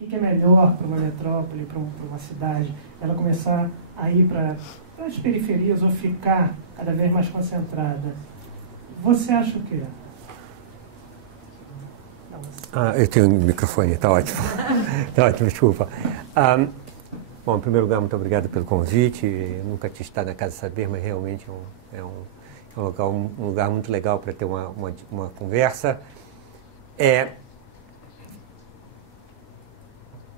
O que é melhor para uma metrópole, para uma cidade? Ela começar a ir para as periferias ou ficar cada vez mais concentrada? Você acha o quê? Eu tenho um microfone, está ótimo. Está ótimo, desculpa. Bom, em primeiro lugar, muito obrigado pelo convite. Eu nunca tinha estado na Casa Saber, mas realmente é um lugar muito legal para ter uma conversa.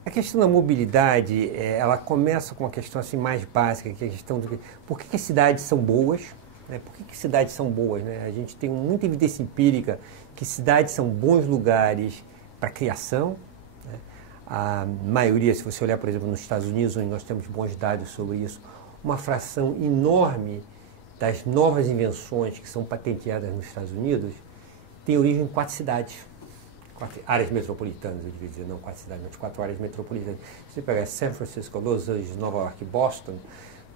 A questão da mobilidade, ela começa com uma questão assim, mais básica, que é a questão de por que as cidades são boas, né? Por que cidades são boas? Né? A gente tem muita evidência empírica que cidades são bons lugares para criação. Né? A maioria, se você olhar, por exemplo, nos Estados Unidos, onde nós temos bons dados sobre isso, uma fração enorme das novas invenções que são patenteadas nos Estados Unidos tem origem em 4 cidades. 4 áreas metropolitanas, eu devia dizer, não 4 cidades, mas 4 áreas metropolitanas. Se você pegar San Francisco, Los Angeles, Nova York e Boston,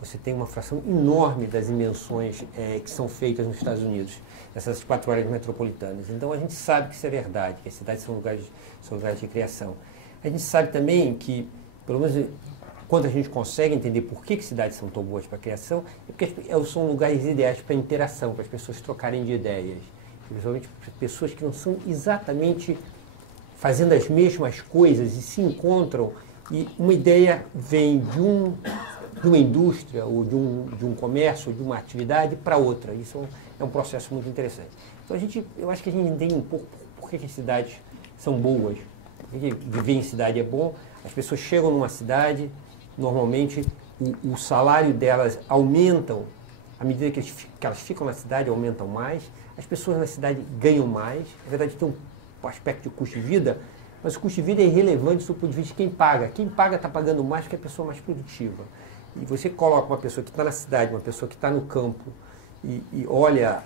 você tem uma fração enorme das invenções que são feitas nos Estados Unidos, nessas 4 áreas metropolitanas. Então a gente sabe que isso é verdade, que as cidades são lugares de criação. A gente sabe também que, pelo menos quando a gente consegue entender por que cidades são tão boas para a criação, é porque são lugares ideais para interação, para as pessoas trocarem de ideias. Principalmente para pessoas que não são exatamente fazendo as mesmas coisas e se encontram e uma ideia vem de uma indústria ou de um comércio, ou de uma atividade para outra. Isso é um processo muito interessante. Então eu acho que a gente entende um pouco por que as cidades são boas, por que viver em cidade é bom. As pessoas chegam numa cidade, normalmente o salário delas aumentam, à medida que elas ficam na cidade, aumentam mais. As pessoas na cidade ganham mais. Na verdade, tem um aspecto de custo de vida, mas o custo de vida é irrelevante do ponto de vista de quem paga. Quem paga está pagando mais que a pessoa mais produtiva. E você coloca uma pessoa que está na cidade, uma pessoa que está no campo, e olha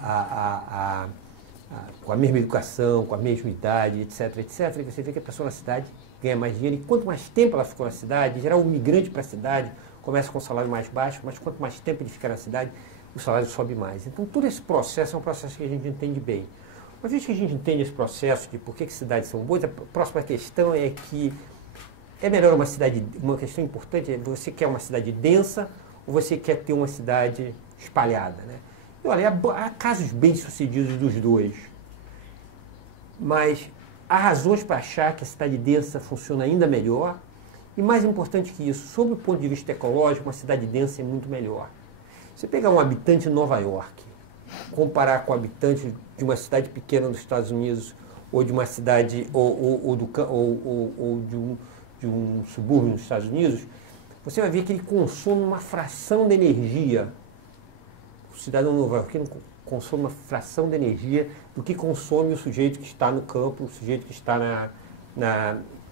com a mesma educação, com a mesma idade, etc., etc., e você vê que a pessoa na cidade ganha mais dinheiro. E quanto mais tempo ela ficou na cidade, em geral, o migrante para a cidade começa com um salário mais baixo, mas quanto mais tempo ele fica na cidade, o salário sobe mais. Então, todo esse processo é um processo que a gente entende bem. Uma vez que a gente entende esse processo de por que cidades são boas, a próxima questão é que é melhor uma cidade, uma questão importante é você quer uma cidade densa ou você quer ter uma cidade espalhada, né? E olha, há casos bem-sucedidos dos dois, mas há razões para achar que a cidade densa funciona ainda melhor e, mais importante que isso, sob o ponto de vista ecológico, uma cidade densa é muito melhor. Você pegar um habitante de Nova York, comparar com um habitante de uma cidade pequena dos Estados Unidos, ou de uma cidade, ou de um subúrbio nos Estados Unidos, você vai ver que ele consome uma fração de energia. O cidadão nova-iorquino consome uma fração de energia do que consome o sujeito que está no campo, o sujeito que está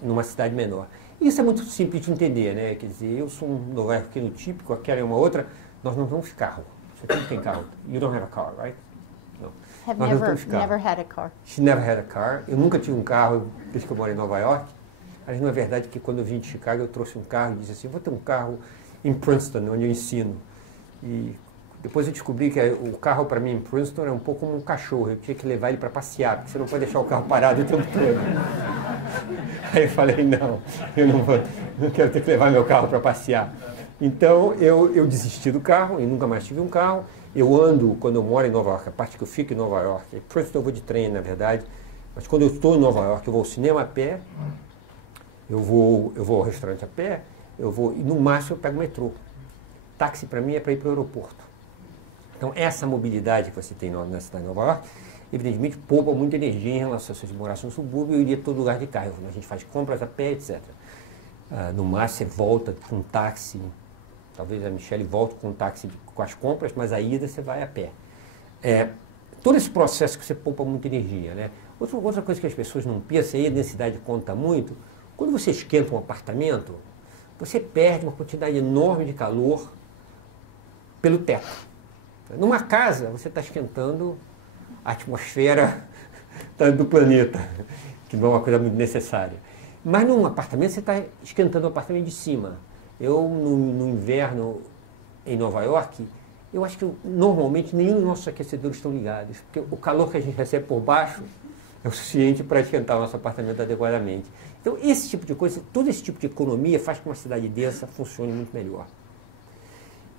numa cidade menor. Isso é muito simples de entender, né? Quer dizer, eu sou um nova-iorquino típico, aquela é uma outra. Nós não vamos ficar carro. Você não tem carro. You don't have a car, right? No. Have never had a car. She never had a car. Eu nunca tive um carro desde que eu moro em Nova York. Mas não é verdade que quando eu vim de Chicago eu trouxe um carro e disse assim, vou ter um carro em Princeton, onde eu ensino. E depois eu descobri que o carro para mim em Princeton era um pouco como um cachorro. Eu tinha que levar ele para passear, porque você não pode deixar o carro parado o tempo todo. Aí eu falei, não, eu não quero ter que levar meu carro para passear. Então, eu desisti do carro e nunca mais tive um carro. Eu ando, quando eu moro em Nova York, a parte que eu fico em Nova York, Princeton eu vou de trem, na verdade, mas quando eu estou em Nova York, eu vou ao cinema a pé, eu vou ao restaurante a pé, e no máximo eu pego o metrô. Táxi para mim é para ir para o aeroporto. Então, essa mobilidade que você tem na cidade de Nova York, evidentemente, poupa muita energia em relação a se você morasse no subúrbio, eu iria a todo lugar de carro. A gente faz compras a pé, etc. No máximo, você volta com um táxi. Talvez a Michelle volte com um táxi com as compras, mas a ida você vai a pé. Todo esse processo que você poupa muita energia, né? Outra coisa que as pessoas não pensam, e a densidade conta muito, quando você esquenta um apartamento, você perde uma quantidade enorme de calor pelo teto. Numa casa, você está esquentando a atmosfera do planeta, que não é uma coisa muito necessária. Mas num apartamento, você está esquentando o apartamento de cima. Eu, no inverno em Nova York, eu acho que normalmente nenhum dos nossos aquecedores estão ligados, porque o calor que a gente recebe por baixo é o suficiente para esquentar o nosso apartamento adequadamente. Então, esse tipo de coisa, todo esse tipo de economia faz com que uma cidade densa funcione muito melhor.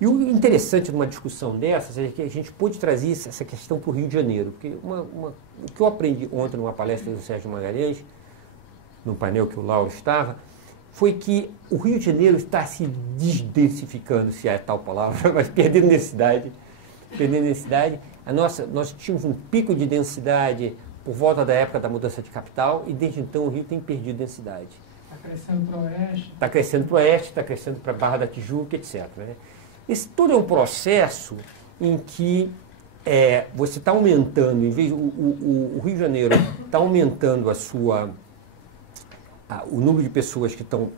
E o interessante de uma discussão dessas é que a gente pôde trazer essa questão para o Rio de Janeiro. Porque o que eu aprendi ontem numa palestra do Sérgio Magalhães, num painel que o Lauro estava, foi que o Rio de Janeiro está se desdensificando, se é tal palavra, mas perdendo densidade. Nós tínhamos um pico de densidade por volta da época da mudança de capital e desde então o Rio tem perdido densidade. Está crescendo para o oeste. Está crescendo para o oeste, está crescendo para a Barra da Tijuca, etc. Né? Esse todo é um processo em que você está aumentando, em vez o Rio de Janeiro está aumentando o número de pessoas que estão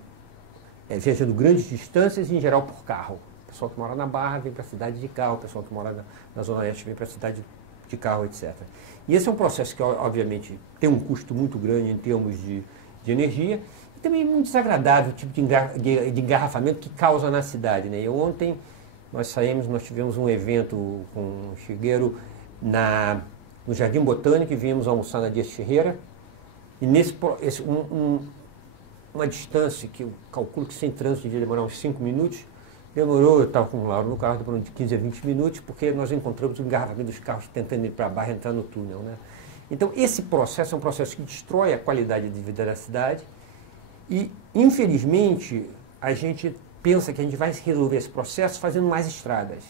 viajando grandes distâncias, em geral por carro. O pessoal que mora na Barra vem para a cidade de carro, o pessoal que mora na Zona Oeste vem para a cidade de carro, etc. E esse é um processo que, obviamente, tem um custo muito grande em termos de energia e também muito desagradável o tipo de engarrafamento que causa na cidade. Né? E ontem nós tivemos um evento com o Shigeru no Jardim Botânico e viemos almoçar na Dias Ferreira. E uma distância que eu calculo que sem trânsito devia demorar uns 5 minutos, eu estava com o Lauro no carro, demorou de 15 a 20 minutos, porque nós encontramos o engarrafamento dos carros tentando ir para a Barra e entrar no túnel. Né? Então, esse processo é um processo que destrói a qualidade de vida da cidade e, infelizmente, a gente pensa que a gente vai resolver esse processo fazendo mais estradas.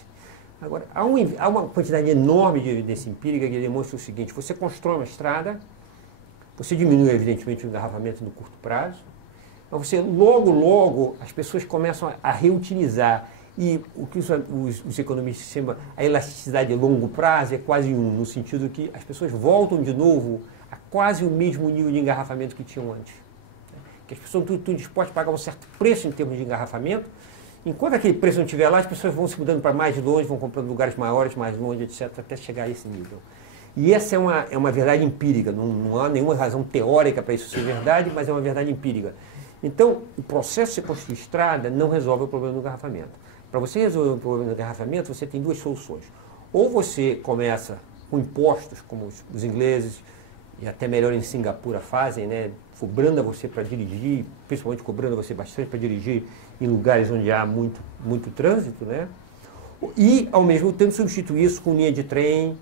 Agora, há uma quantidade enorme de evidência empírica que demonstra o seguinte: você constrói uma estrada, você diminui, evidentemente, o engarrafamento no curto prazo, mas você, logo, as pessoas começam a reutilizar. E o que os economistas chamam a elasticidade a longo prazo é quase no sentido que as pessoas voltam de novo a quase o mesmo nível de engarrafamento que tinham antes. Que as pessoas estão dispostas a pagar um certo preço em termos de engarrafamento, enquanto aquele preço não estiver lá, as pessoas vão se mudando para mais longe, vão comprando lugares maiores, mais longe, etc., até chegar a esse nível. E essa é uma verdade empírica, não há nenhuma razão teórica para isso ser verdade, mas é uma verdade empírica. Então, o processo de construir estrada não resolve o problema do engarrafamento. Para você resolver o problema do engarrafamento, você tem duas soluções. Ou você começa com impostos, como os ingleses, e até melhor em Singapura fazem, né? Cobrando você para dirigir, principalmente cobrando você bastante para dirigir em lugares onde há muito trânsito, né? E, ao mesmo tempo, substituir isso com linha de trem,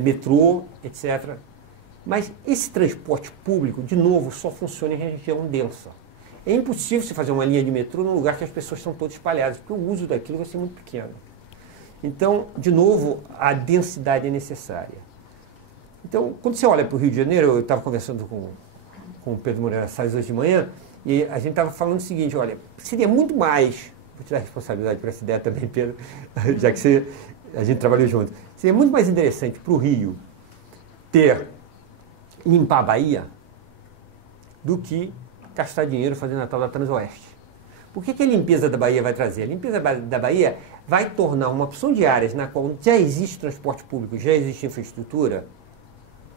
metrô, etc. Mas esse transporte público, de novo, só funciona em região densa. É impossível você fazer uma linha de metrô num lugar que as pessoas estão todas espalhadas, porque o uso daquilo vai ser muito pequeno. Então, de novo, a densidade é necessária. Então, quando você olha para o Rio de Janeiro, eu estava conversando com o Pedro Moreira Salles hoje de manhã, e a gente estava falando o seguinte: olha, seria muito mais, vou te dar responsabilidade por essa ideia também, Pedro, já que a gente trabalhou junto, seria muito mais interessante para o Rio limpar a Bahia do que gastar dinheiro fazendo a tal da Transoeste. Por que a limpeza da Bahia vai trazer? A limpeza da Bahia vai tornar uma opção de áreas na qual já existe transporte público, já existe infraestrutura,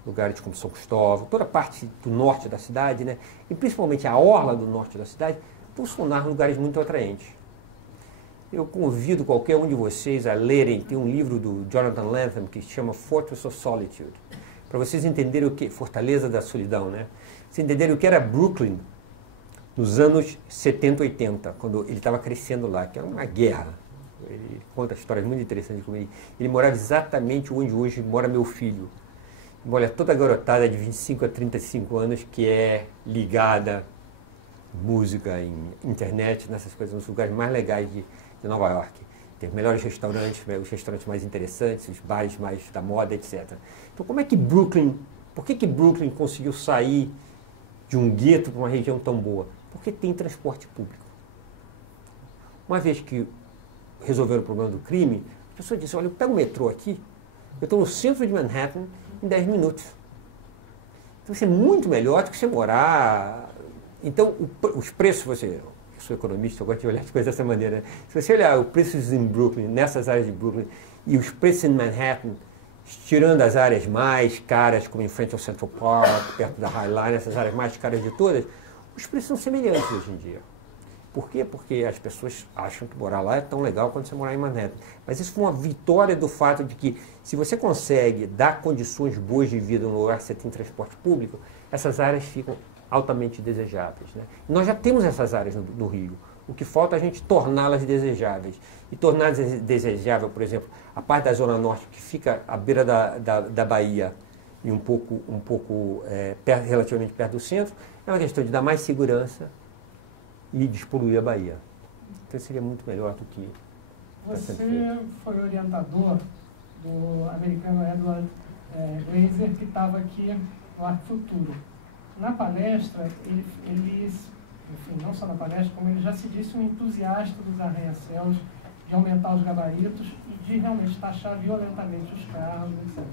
lugares como São Cristóvão, toda a parte do norte da cidade, né? E principalmente a orla do norte da cidade, vão se tornar lugares muito atraentes. Eu convido qualquer um de vocês a lerem, tem um livro do Jonathan Lantham que se chama Fortress of Solitude, para vocês entenderem o que, Fortaleza da Solidão, né? Vocês entenderem o que era Brooklyn nos anos 70, 80, quando ele estava crescendo lá, que era uma guerra. Ele conta histórias muito interessantes comigo. Ele morava exatamente onde hoje mora meu filho. Olha, toda a garotada de 25 a 35 anos que é ligada em música, em internet, nessas coisas, nos lugares mais legais de Nova York. Tem os melhores restaurantes, os restaurantes mais interessantes, os bares mais da moda, etc. Então, como é que por que Brooklyn conseguiu sair de um gueto para uma região tão boa? Porque tem transporte público. Uma vez que resolveram o problema do crime, a pessoa disse: olha, eu pego o metrô aqui, eu estou no centro de Manhattan em 10 minutos. Então, isso é muito melhor do que você morar. Então, os preços, eu sou economista, eu gosto de olhar as coisas dessa maneira, né? Se você olhar os preços em Brooklyn, nessas áreas de Brooklyn, e os preços em Manhattan, tirando as áreas mais caras, como em frente ao Central Park, perto da High Line, essas áreas mais caras de todas, os preços são semelhantes hoje em dia. Por quê? Porque as pessoas acham que morar lá é tão legal quanto você morar em Manhattan. Mas isso foi uma vitória do fato de que, se você consegue dar condições boas de vida no lugar que você tem transporte público, essas áreas ficam altamente desejáveis, né? Nós já temos essas áreas no Rio. O que falta é a gente torná-las desejáveis. E tornar desejável, por exemplo, a parte da Zona Norte, que fica à beira da Bahia e relativamente perto do centro, é uma questão de dar mais segurança e despoluir a Bahia. Então seria muito melhor do que... Você foi orientador do americano Edward Glaser, que estava aqui no Arco Futuro. Na palestra, ele, enfim, não só na palestra, como ele já se disse um entusiasta dos arranha-céus, de aumentar os gabaritos e de realmente taxar violentamente os carros, etc.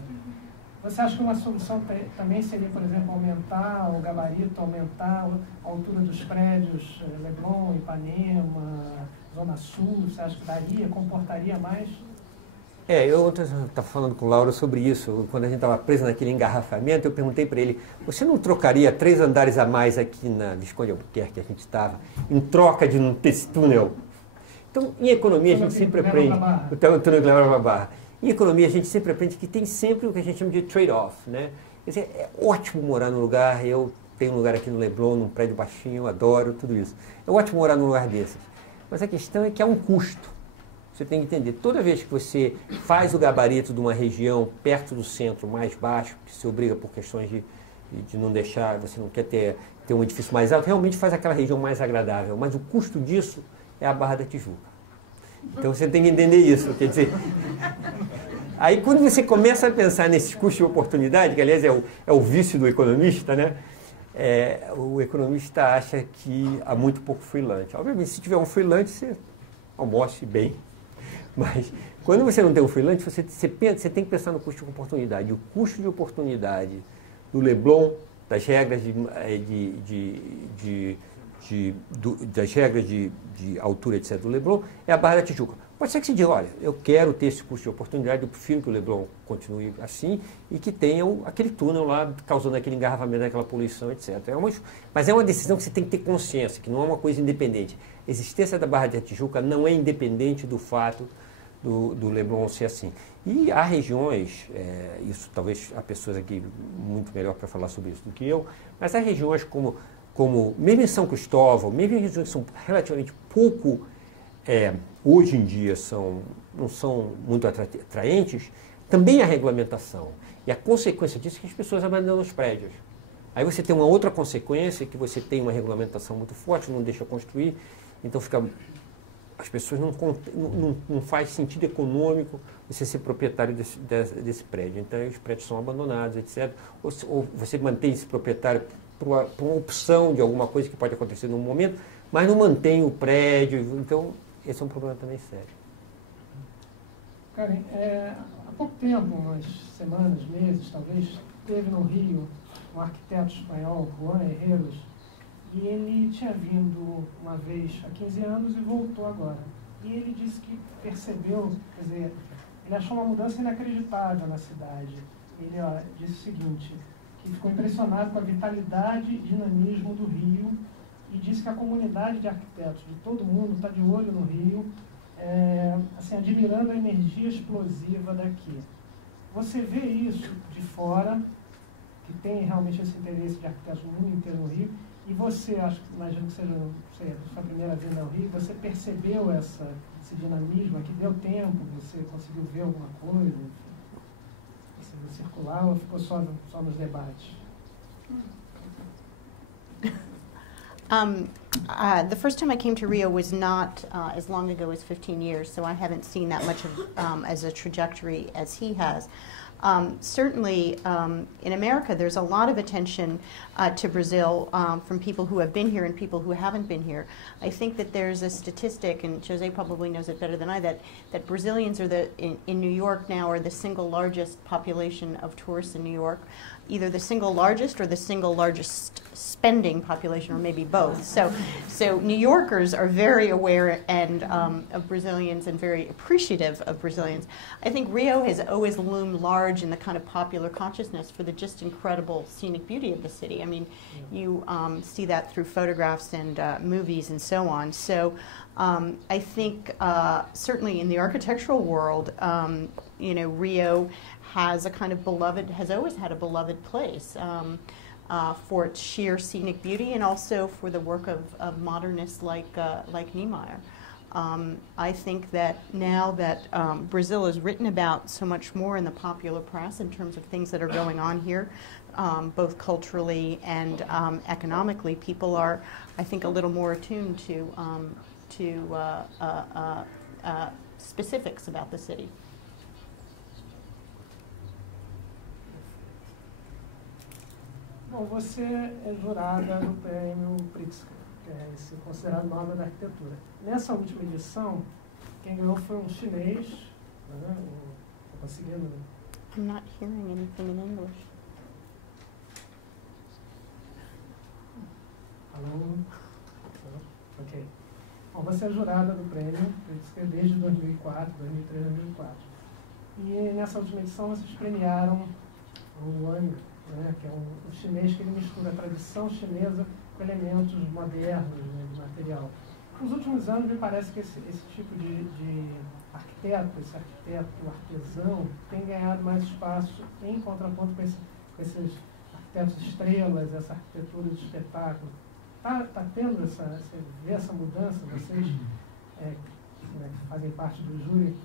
Você acha que uma solução também seria, por exemplo, aumentar o gabarito, aumentar a altura dos prédios, Leblon, Ipanema, Zona Sul? Você acha que daria, comportaria mais? Eu ontem estava falando com o Lauro sobre isso. Quando a gente estava preso naquele engarrafamento, eu perguntei para ele, você não trocaria 3 andares a mais aqui na Visconde Albuquerque, que a gente estava, em troca de não ter esse túnel? Então, em economia, a gente sempre aprende... O túnel que leva para a Barra. Em economia, a gente sempre aprende que tem sempre o que a gente chama de trade-off, né? Quer dizer, é ótimo morar num lugar, eu tenho um lugar aqui no Leblon, num prédio baixinho, eu adoro tudo isso. É ótimo morar num lugar desses. Mas a questão é que há um custo. Você tem que entender, toda vez que você faz o gabarito de uma região perto do centro mais baixo, que se obriga por questões de não deixar, você não quer ter um edifício mais alto, realmente faz aquela região mais agradável. Mas o custo disso é a Barra da Tijuca. Então você tem que entender isso, quer dizer... Aí quando você começa a pensar nesses custos de oportunidade, que aliás é o vício do economista, né? O economista acha que há muito pouco freelance. Obviamente, se tiver um freelance, você almoce bem. Mas quando você não tem um freelance, você tem que pensar no custo de oportunidade. E o custo de oportunidade do Leblon, das regras das regras de altura, etc., do Leblon, é a Barra da Tijuca. Pode ser que se diga, olha, eu quero ter esse custo de oportunidade, eu prefiro que o Leblon continue assim e que tenha aquele túnel lá causando aquele engarrafamento, aquela poluição, etc. Mas é uma decisão que você tem que ter consciência, que não é uma coisa independente. A existência da Barra da Tijuca não é independente do fato do Leblon ser assim. E há regiões, isso talvez há pessoas aqui muito melhor para falar sobre isso do que eu, mas há regiões como mesmo em São Cristóvão, mesmo em regiões que são relativamente pouco, hoje em dia não são muito atraentes, também há regulamentação. E a consequência disso é que as pessoas abandonam os prédios. Aí você tem uma outra consequência, que você tem uma regulamentação muito forte, não deixa construir, então as pessoas não faz sentido econômico você ser proprietário desse prédio. Então os prédios são abandonados, etc. Ou você mantém esse proprietário por uma opção de alguma coisa que pode acontecer num momento, mas não mantém o prédio. Então, esse é um problema também sério. Karen, há pouco tempo, umas semanas, meses, talvez, teve no Rio um arquiteto espanhol, Juan Herreros, e ele tinha vindo uma vez há 15 anos e voltou agora. E ele disse que percebeu, quer dizer, ele achou uma mudança inacreditável na cidade. Ele disse o seguinte, que ficou impressionado com a vitalidade e dinamismo do Rio e disse que a comunidade de arquitetos de todo mundo está de olho no Rio, assim, admirando a energia explosiva daqui. Você vê isso de fora, que tem realmente esse interesse de arquitetos no mundo inteiro no Rio, e você, imagino que seja a sua primeira vinda ao Rio, você percebeu esse dinamismo aqui, deu tempo, você conseguiu ver alguma coisa, enfim? Circular ou ficou só nos debates? The first time I came to Rio was not as long ago as 15 years, so I haven't seen that much of as a trajectory as he has. Certainly, in America, there's a lot of attention to Brazil from people who have been here and people who haven't been here. I think that there's a statistic, and Jose probably knows it better than I, that Brazilians are in New York now are the single largest population of tourists in New York, either the single largest or the single largest spending population, or maybe both. So New Yorkers are very aware of Brazilians and very appreciative of Brazilians. I think Rio has always loomed large large in the kind of popular consciousness for the just incredible scenic beauty of the city. I mean, you see that through photographs and movies and so on. So I think certainly in the architectural world, you know, Rio has a kind of beloved, has always had a beloved place for its sheer scenic beauty and also for the work of modernists like Niemeyer. I think that now that Brazil is written about so much more in the popular press in terms of things that are going on here, both culturally and economically, people are, I think, a little more attuned to specifics about the city. Bom, você é jurada do prêmio Pritzker, que é esse considerado nome da arquitetura. Nessa última edição, quem ganhou foi um chinês, né? Tá conseguindo? I'm not hearing anything in English. Alô? Ok. Bom, você é jurada do prêmio Pritzker desde 2004, 2003, 2004. E nessa última edição vocês premiaram o Wang, né, que é um chinês que ele mistura a tradição chinesa com elementos modernos, né, de material. Nos últimos anos, me parece que esse tipo de arquiteto, esse arquiteto artesão, tem ganhado mais espaço em contraponto com esses arquitetos estrelas, essa arquitetura de espetáculo. Tá tendo você vê essa mudança? Vocês que fazem parte do júri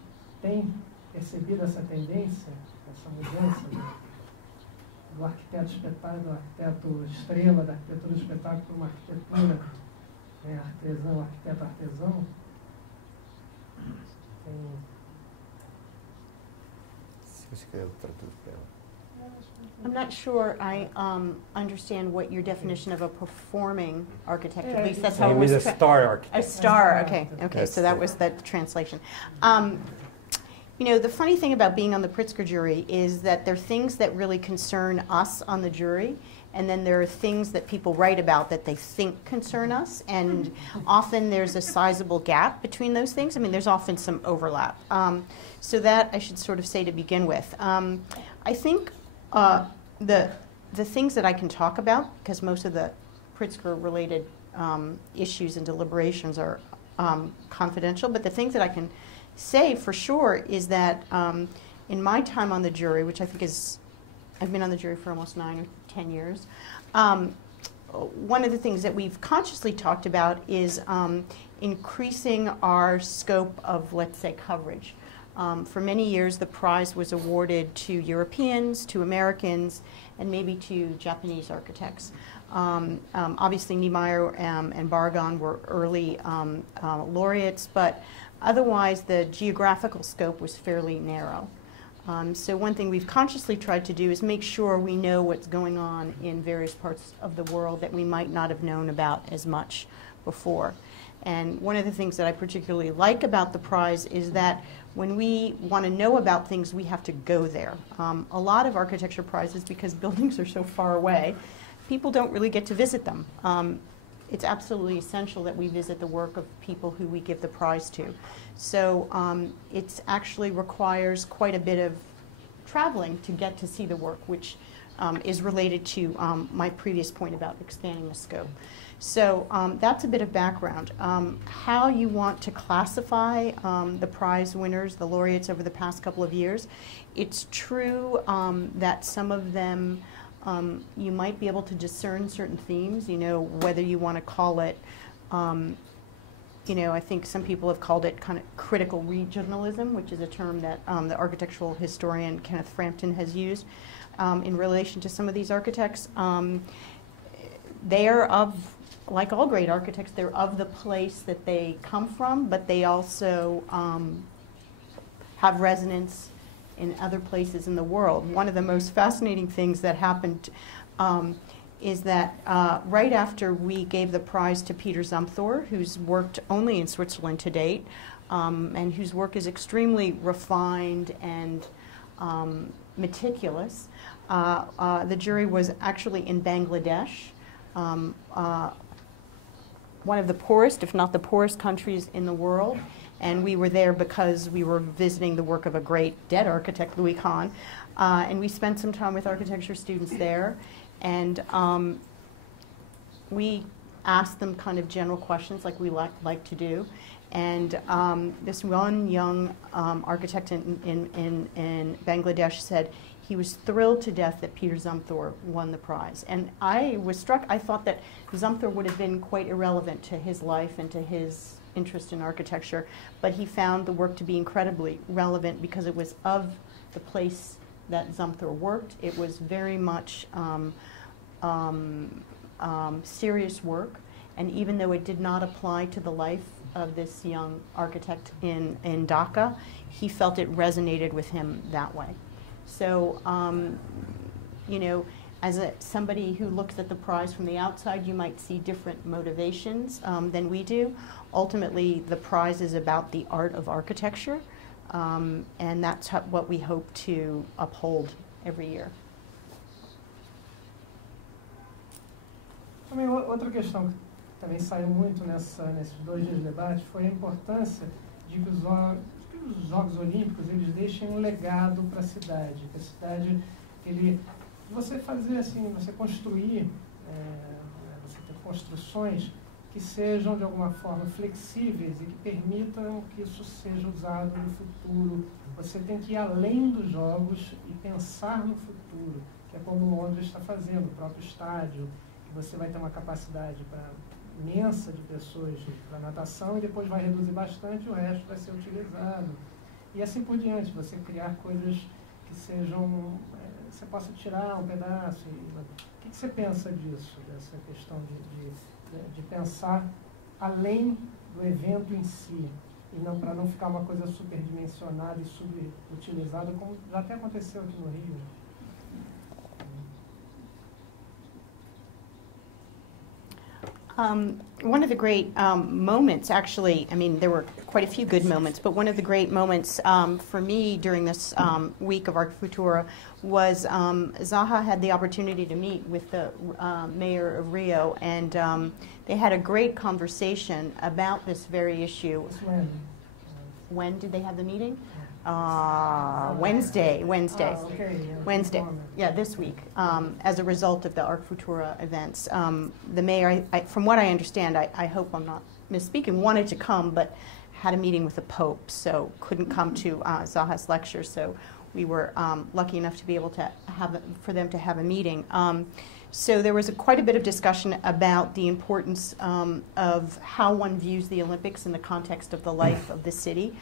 têm percebido essa tendência, essa mudança? Do arquiteto espetáculo, do arquiteto estrela, da arquitetura do espetáculo para uma arquitetura artesão, arquiteto artesão. Se você quer traduzir para ela. I'm not sure I understand what your definition of a performing architect. At least that's how it was. A star architect. A star. Okay. Okay. So that was the translation. You know, the funny thing about being on the Pritzker jury is that there are things that really concern us on the jury, and then there are things that people write about that they think concern us, and often there's a sizable gap between those things. I mean, there's often some overlap. So that I should sort of say to begin with. I think the things that I can talk about, because most of the Pritzker-related issues and deliberations are confidential, but the things that I can say for sure is that in my time on the jury, which I think is, I've been on the jury for almost 9 or 10 years, one of the things that we've consciously talked about is increasing our scope of, let's say, coverage. For many years, the prize was awarded to Europeans, to Americans, and maybe to Japanese architects. Obviously, Niemeyer and Barragan were early laureates, but otherwise, the geographical scope was fairly narrow. So one thing we've consciously tried to do is make sure we know what's going on in various parts of the world that we might not have known about as much before. And one of the things that I particularly like about the prize is that when we want to know about things, we have to go there. A lot of architecture prizes, because buildings are so far away, people don't really get to visit them. It's absolutely essential that we visit the work of people who we give the prize to. So it actually requires quite a bit of traveling to get to see the work, which is related to my previous point about expanding the scope. So that's a bit of background. How you want to classify the prize winners, the laureates over the past couple of years, it's true that some of them you might be able to discern certain themes, you know, whether you want to call it, you know, I think some people have called it kind of critical regionalism, which is a term that the architectural historian Kenneth Frampton has used in relation to some of these architects. They are of, like all great architects, they're of the place that they come from, but they also have resonance in other places in the world. One of the most fascinating things that happened is that right after we gave the prize to Peter Zumthor, who's worked only in Switzerland to date, and whose work is extremely refined and meticulous, the jury was actually in Bangladesh, one of the poorest, if not the poorest countries in the world. And we were there because we were visiting the work of a great dead architect, Louis Kahn. And we spent some time with architecture students there. And we asked them kind of general questions like we like to do. And this one young architect in Bangladesh said he was thrilled to death that Peter Zumthor won the prize. And I was struck. I thought that Zumthor would have been quite irrelevant to his life and to his interest in architecture, but he found the work to be incredibly relevant because it was of the place that Zumthor worked. It was very much serious work, and even though it did not apply to the life of this young architect in Dhaka, he felt it resonated with him that way. So, you know, as somebody who looks at the prize from the outside, you might see different motivations than we do. Ultimately, the prize is about the art of architecture, and that's what we hope to uphold every year. Também outra questão que também saiu muito nesses 2 dias de debate foi a importância de que os Jogos Olímpicos eles deixem um legado para a cidade, que a cidade você fazer assim, você construir, você ter construções que sejam de alguma forma flexíveis e que permitam que isso seja usado no futuro. Você tem que ir além dos jogos e pensar no futuro, que é como o Londres está fazendo, o próprio estádio, que você vai ter uma capacidade imensa de pessoas para natação e depois vai reduzir bastante e o resto vai ser utilizado. E assim por diante, você criar coisas que sejam, você possa tirar um pedaço. O que você pensa disso, dessa questão de pensar além do evento em si, e não para não ficar uma coisa superdimensionada e subutilizada, como já até aconteceu aqui no Rio? One of the great moments, actually, I mean, there were quite a few good moments, but one of the great moments for me during this week of Arquitectura was Zaha had the opportunity to meet with the mayor of Rio, and they had a great conversation about this very issue. When did they have the meeting? Wednesday. Okay. Wednesday. Yeah, this week, as a result of the Arquitectura events. The mayor, from what I understand, I hope I'm not misspeaking, wanted to come, but had a meeting with the Pope, so couldn't come to Zaha's lecture. So we were lucky enough to be able to for them to have a meeting. So there was quite a bit of discussion about the importance of how one views the Olympics in the context of the life of the city.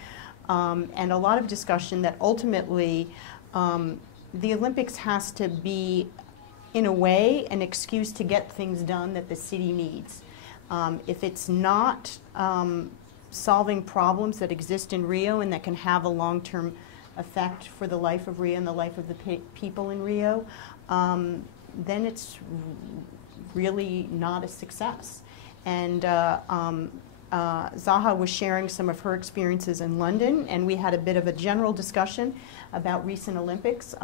And a lot of discussion that ultimately the Olympics has to be, in a way, an excuse to get things done that the city needs. If it's not solving problems that exist in Rio and that can have a long-term effect for the life of Rio and the life of the people in Rio, then it's really not a success. And Zaha was sharing some of her experiences in London, and we had a bit of a general discussion about recent Olympics.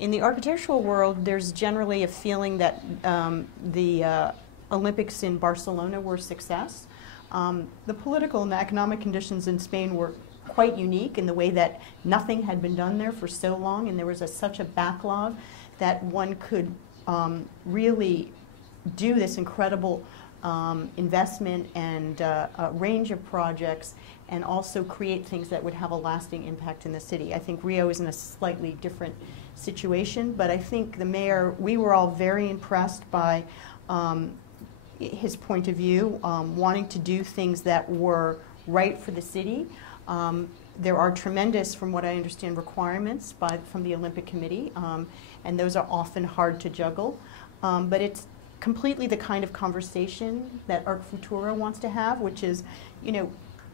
In the architectural world, there's generally a feeling that the Olympics in Barcelona were a success. The political and the economic conditions in Spain were quite unique in the way that nothing had been done there for so long, and there was such a backlog that one could really do this incredible investment and a range of projects, and also create things that would have a lasting impact in the city. I think Rio is in a slightly different situation, but I think the mayor, we were all very impressed by his point of view, wanting to do things that were right for the city. There are tremendous, from what I understand, requirements from the Olympic Committee, and those are often hard to juggle. But it's completely the kind of conversation that Arquitectura wants to have, which is, you know,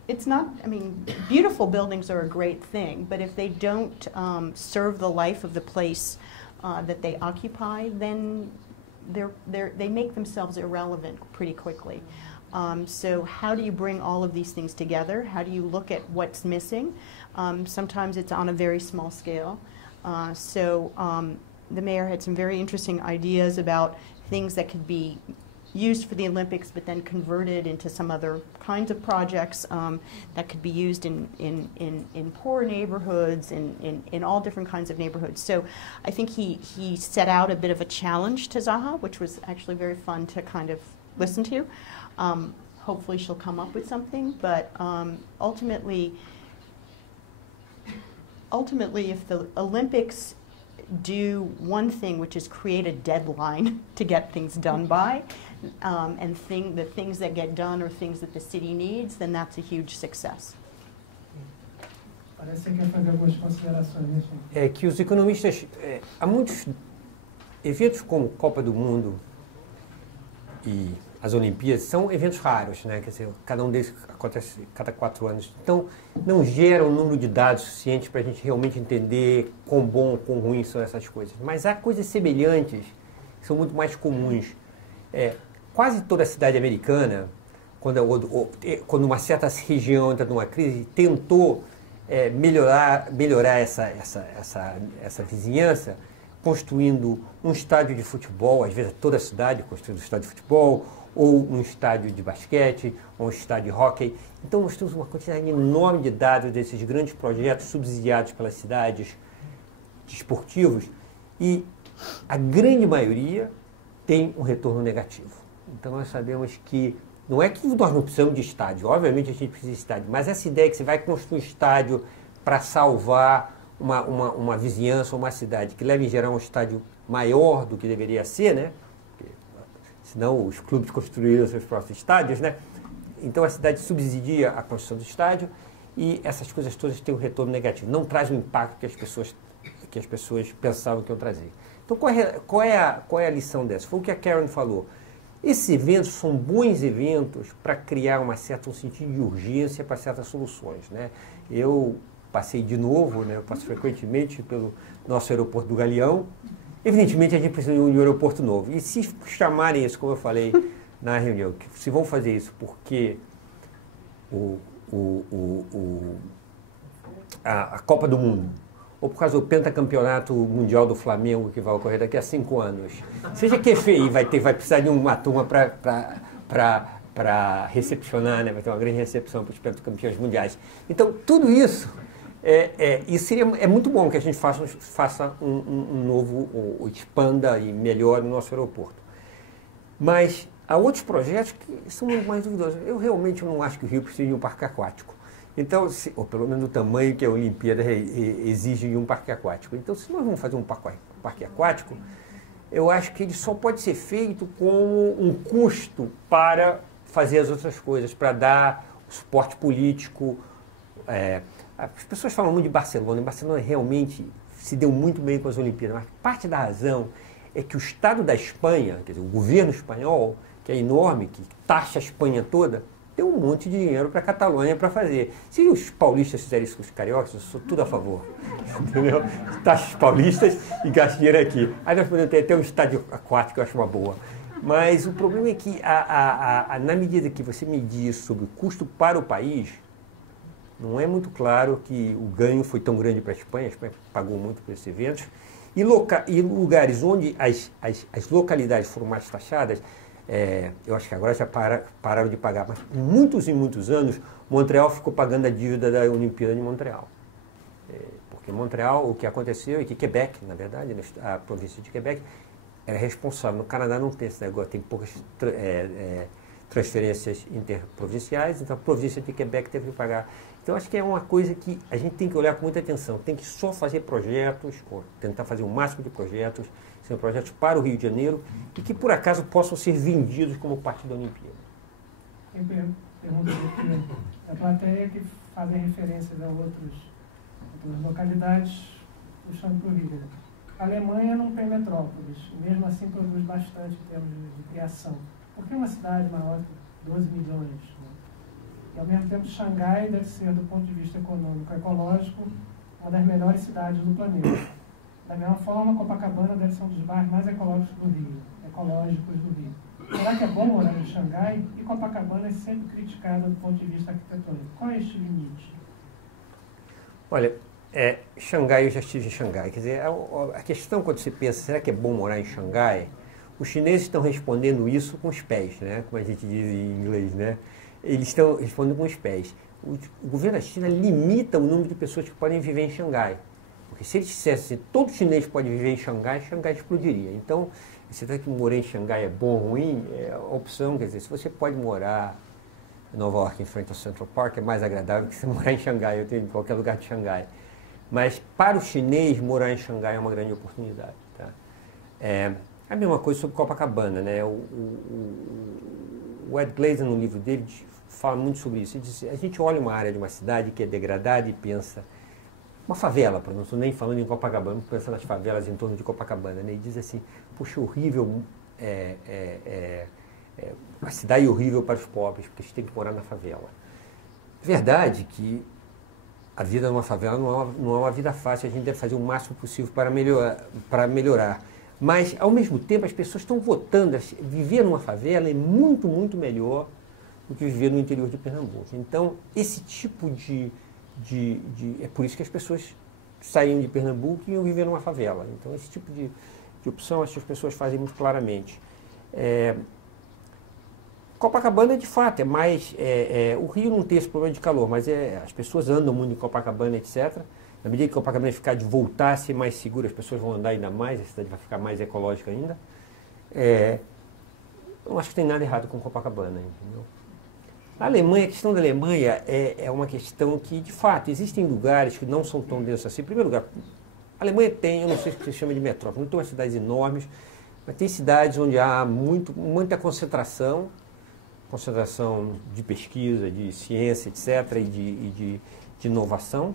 it's not, I mean, beautiful buildings are a great thing, but if they don't serve the life of the place that they occupy, then they make themselves irrelevant pretty quickly. So how do you bring all of these things together? How do you look at what's missing? Sometimes it's on a very small scale. The mayor had some very interesting ideas about things that could be used for the Olympics, but then converted into some other kinds of projects that could be used in poor neighborhoods, in all different kinds of neighborhoods. So I think he set out a bit of a challenge to Zaha, which was actually very fun to kind of listen to. Hopefully she'll come up with something, but ultimately, if the Olympics do one thing, which is create a deadline to get things done by, and the things that get done are things that the city needs, then that's a huge success. Parece que quer fazer algumas considerações, né, senhor? É que os economistas, há muitos eventos como Copa do Mundo e as Olimpíadas são eventos raros, né? Quer dizer, cada um deles acontece cada 4 anos. Então, não gera um número de dados suficiente para a gente realmente entender quão bom ou quão ruim são essas coisas. Mas há coisas semelhantes que são muito mais comuns. Quase toda a cidade americana, quando uma certa região entra numa crise, tentou melhorar essa vizinhança, construindo um estádio de futebol, às vezes toda a cidade construindo um estádio de futebol, ou um estádio de basquete, ou um estádio de hóquei. Então nós temos uma quantidade enorme de dados desses grandes projetos subsidiados pelas cidades desportivos, e a grande maioria tem um retorno negativo. Então nós sabemos que não é que nós não precisamos de estádio, obviamente a gente precisa de estádio, mas essa ideia que você vai construir um estádio para salvar uma vizinhança ou uma cidade, que leva em geral um estádio maior do que deveria ser, né? Porque, senão os clubes construíram seus próprios estádios, né? Então a cidade subsidia a construção do estádio e essas coisas todas têm um retorno negativo, não traz o impacto que as pessoas pensavam que iam trazer. Então qual é a lição dessa? Foi o que a Karen falou. Esses eventos são bons eventos para criar um sentido de urgência para certas soluções, né? Eu passei de novo, né? Eu passo frequentemente pelo nosso aeroporto do Galeão. Evidentemente a gente precisa de um aeroporto novo. E se chamarem isso, como eu falei na reunião, que se vão fazer isso porque a Copa do Mundo, ou por causa do pentacampeonato mundial do Flamengo, que vai ocorrer daqui a 5 anos, seja que FI vai precisar de uma turma para recepcionar, né? Vai ter uma grande recepção para os pentacampeões mundiais. Então, tudo isso, é muito bom que a gente faça um novo, ou expanda e melhore o nosso aeroporto. Mas há outros projetos que são muito mais duvidosos. Eu realmente não acho que o Rio precise de um parque aquático. Então, ou pelo menos o tamanho que a Olimpíada exige de um parque aquático. Então, se nós vamos fazer um parque aquático, eu acho que ele só pode ser feito com um custo para fazer as outras coisas, para dar o suporte político. As pessoas falam muito de Barcelona, e Barcelona realmente se deu muito bem com as Olimpíadas, mas parte da razão é que o Estado da Espanha, quer dizer, o governo espanhol, que é enorme, que taxa a Espanha toda, deu um monte de dinheiro para a Catalunha para fazer. Se os paulistas fizerem isso com os cariocas, eu sou tudo a favor. Entendeu? Taxas paulistas e gasto dinheiro aqui. Aí nós podemos ter até um estádio aquático, que eu acho uma boa. Mas o problema é que, na medida que você medir sobre o custo para o país, não é muito claro que o ganho foi tão grande para a Espanha pagou muito por esses eventos, e lugares onde as localidades foram mais taxadas, eu acho que agora já pararam de pagar, mas por muitos e muitos anos, Montreal ficou pagando a dívida da Olimpíada de Montreal. Porque Montreal, o que aconteceu é que Quebec, na verdade, a província de Quebec, era responsável. No Canadá não tem esse negócio, tem poucas transferências interprovinciais, então a província de Quebec teve que pagar. Então acho que é uma coisa que a gente tem que olhar com muita atenção, tem que só fazer projetos, ou tentar fazer o máximo de projetos, são projetos para o Rio de Janeiro e que por acaso possam ser vendidos como parte da Olimpíada. Eu pergunto aqui a plateia que fazem referências a outras localidades puxando para o Rio. A Alemanha não tem metrópoles, mesmo assim produz bastante em termos de criação. Por que uma cidade maior que 12 milhões? Né? E ao mesmo tempo Xangai deve ser, do ponto de vista econômico e ecológico, uma das melhores cidades do planeta. Da mesma forma, Copacabana deve ser um dos bairros mais ecológicos do Rio. Será que é bom morar em Xangai? E Copacabana é sempre criticada do ponto de vista arquitetônico. Qual é este limite? Olha, Xangai, eu já estive em Xangai. Quer dizer, a questão quando você pensa, será que é bom morar em Xangai? Os chineses estão respondendo isso com os pés, né? Como a gente diz em inglês, né? Eles estão respondendo com os pés. O governo da China limita o número de pessoas que podem viver em Xangai. Porque se eles dissessem que todo chinês pode viver em Xangai, Xangai explodiria. Então, você está que morar em Xangai é bom ou ruim, é a opção, quer dizer, se você pode morar em Nova York, em frente ao Central Park, é mais agradável que você morar em Xangai, eu tenho em qualquer lugar de Xangai. Mas para o chinês, morar em Xangai é uma grande oportunidade. Tá? A mesma coisa sobre Copacabana, né? O Ed Glazer, no livro dele, fala muito sobre isso. Ele diz, a gente olha uma área de uma cidade que é degradada e pensa, uma favela, não estou nem falando em Copacabana, estou pensando nas favelas em torno de Copacabana, né? E diz assim, poxa, horrível, uma cidade horrível para os pobres, porque eles têm que morar na favela. Verdade que a vida numa favela não é uma vida fácil, a gente deve fazer o máximo possível para melhorar. Mas, ao mesmo tempo, as pessoas estão votando. Viver numa favela é muito, muito melhor do que viver no interior de Pernambuco. Então, esse tipo é por isso que as pessoas saíam de Pernambuco e iam viver numa favela. Então, esse tipo de opção as pessoas fazem muito claramente. Copacabana, de fato, é mais... o Rio não tem esse problema de calor, mas as pessoas andam muito em Copacabana, etc., na medida que Copacabana ficar de voltar a ser mais segura, as pessoas vão andar ainda mais, a cidade vai ficar mais ecológica ainda. Eu não acho que tem nada errado com Copacabana, entendeu? A Alemanha, a questão da Alemanha é uma questão que, de fato, existem lugares que não são tão densos assim. Em primeiro lugar, a Alemanha tem, eu não sei o que se chama de metrópole, não tem umas cidades enormes, mas tem cidades onde há muita concentração de pesquisa, de ciência, etc., e de inovação.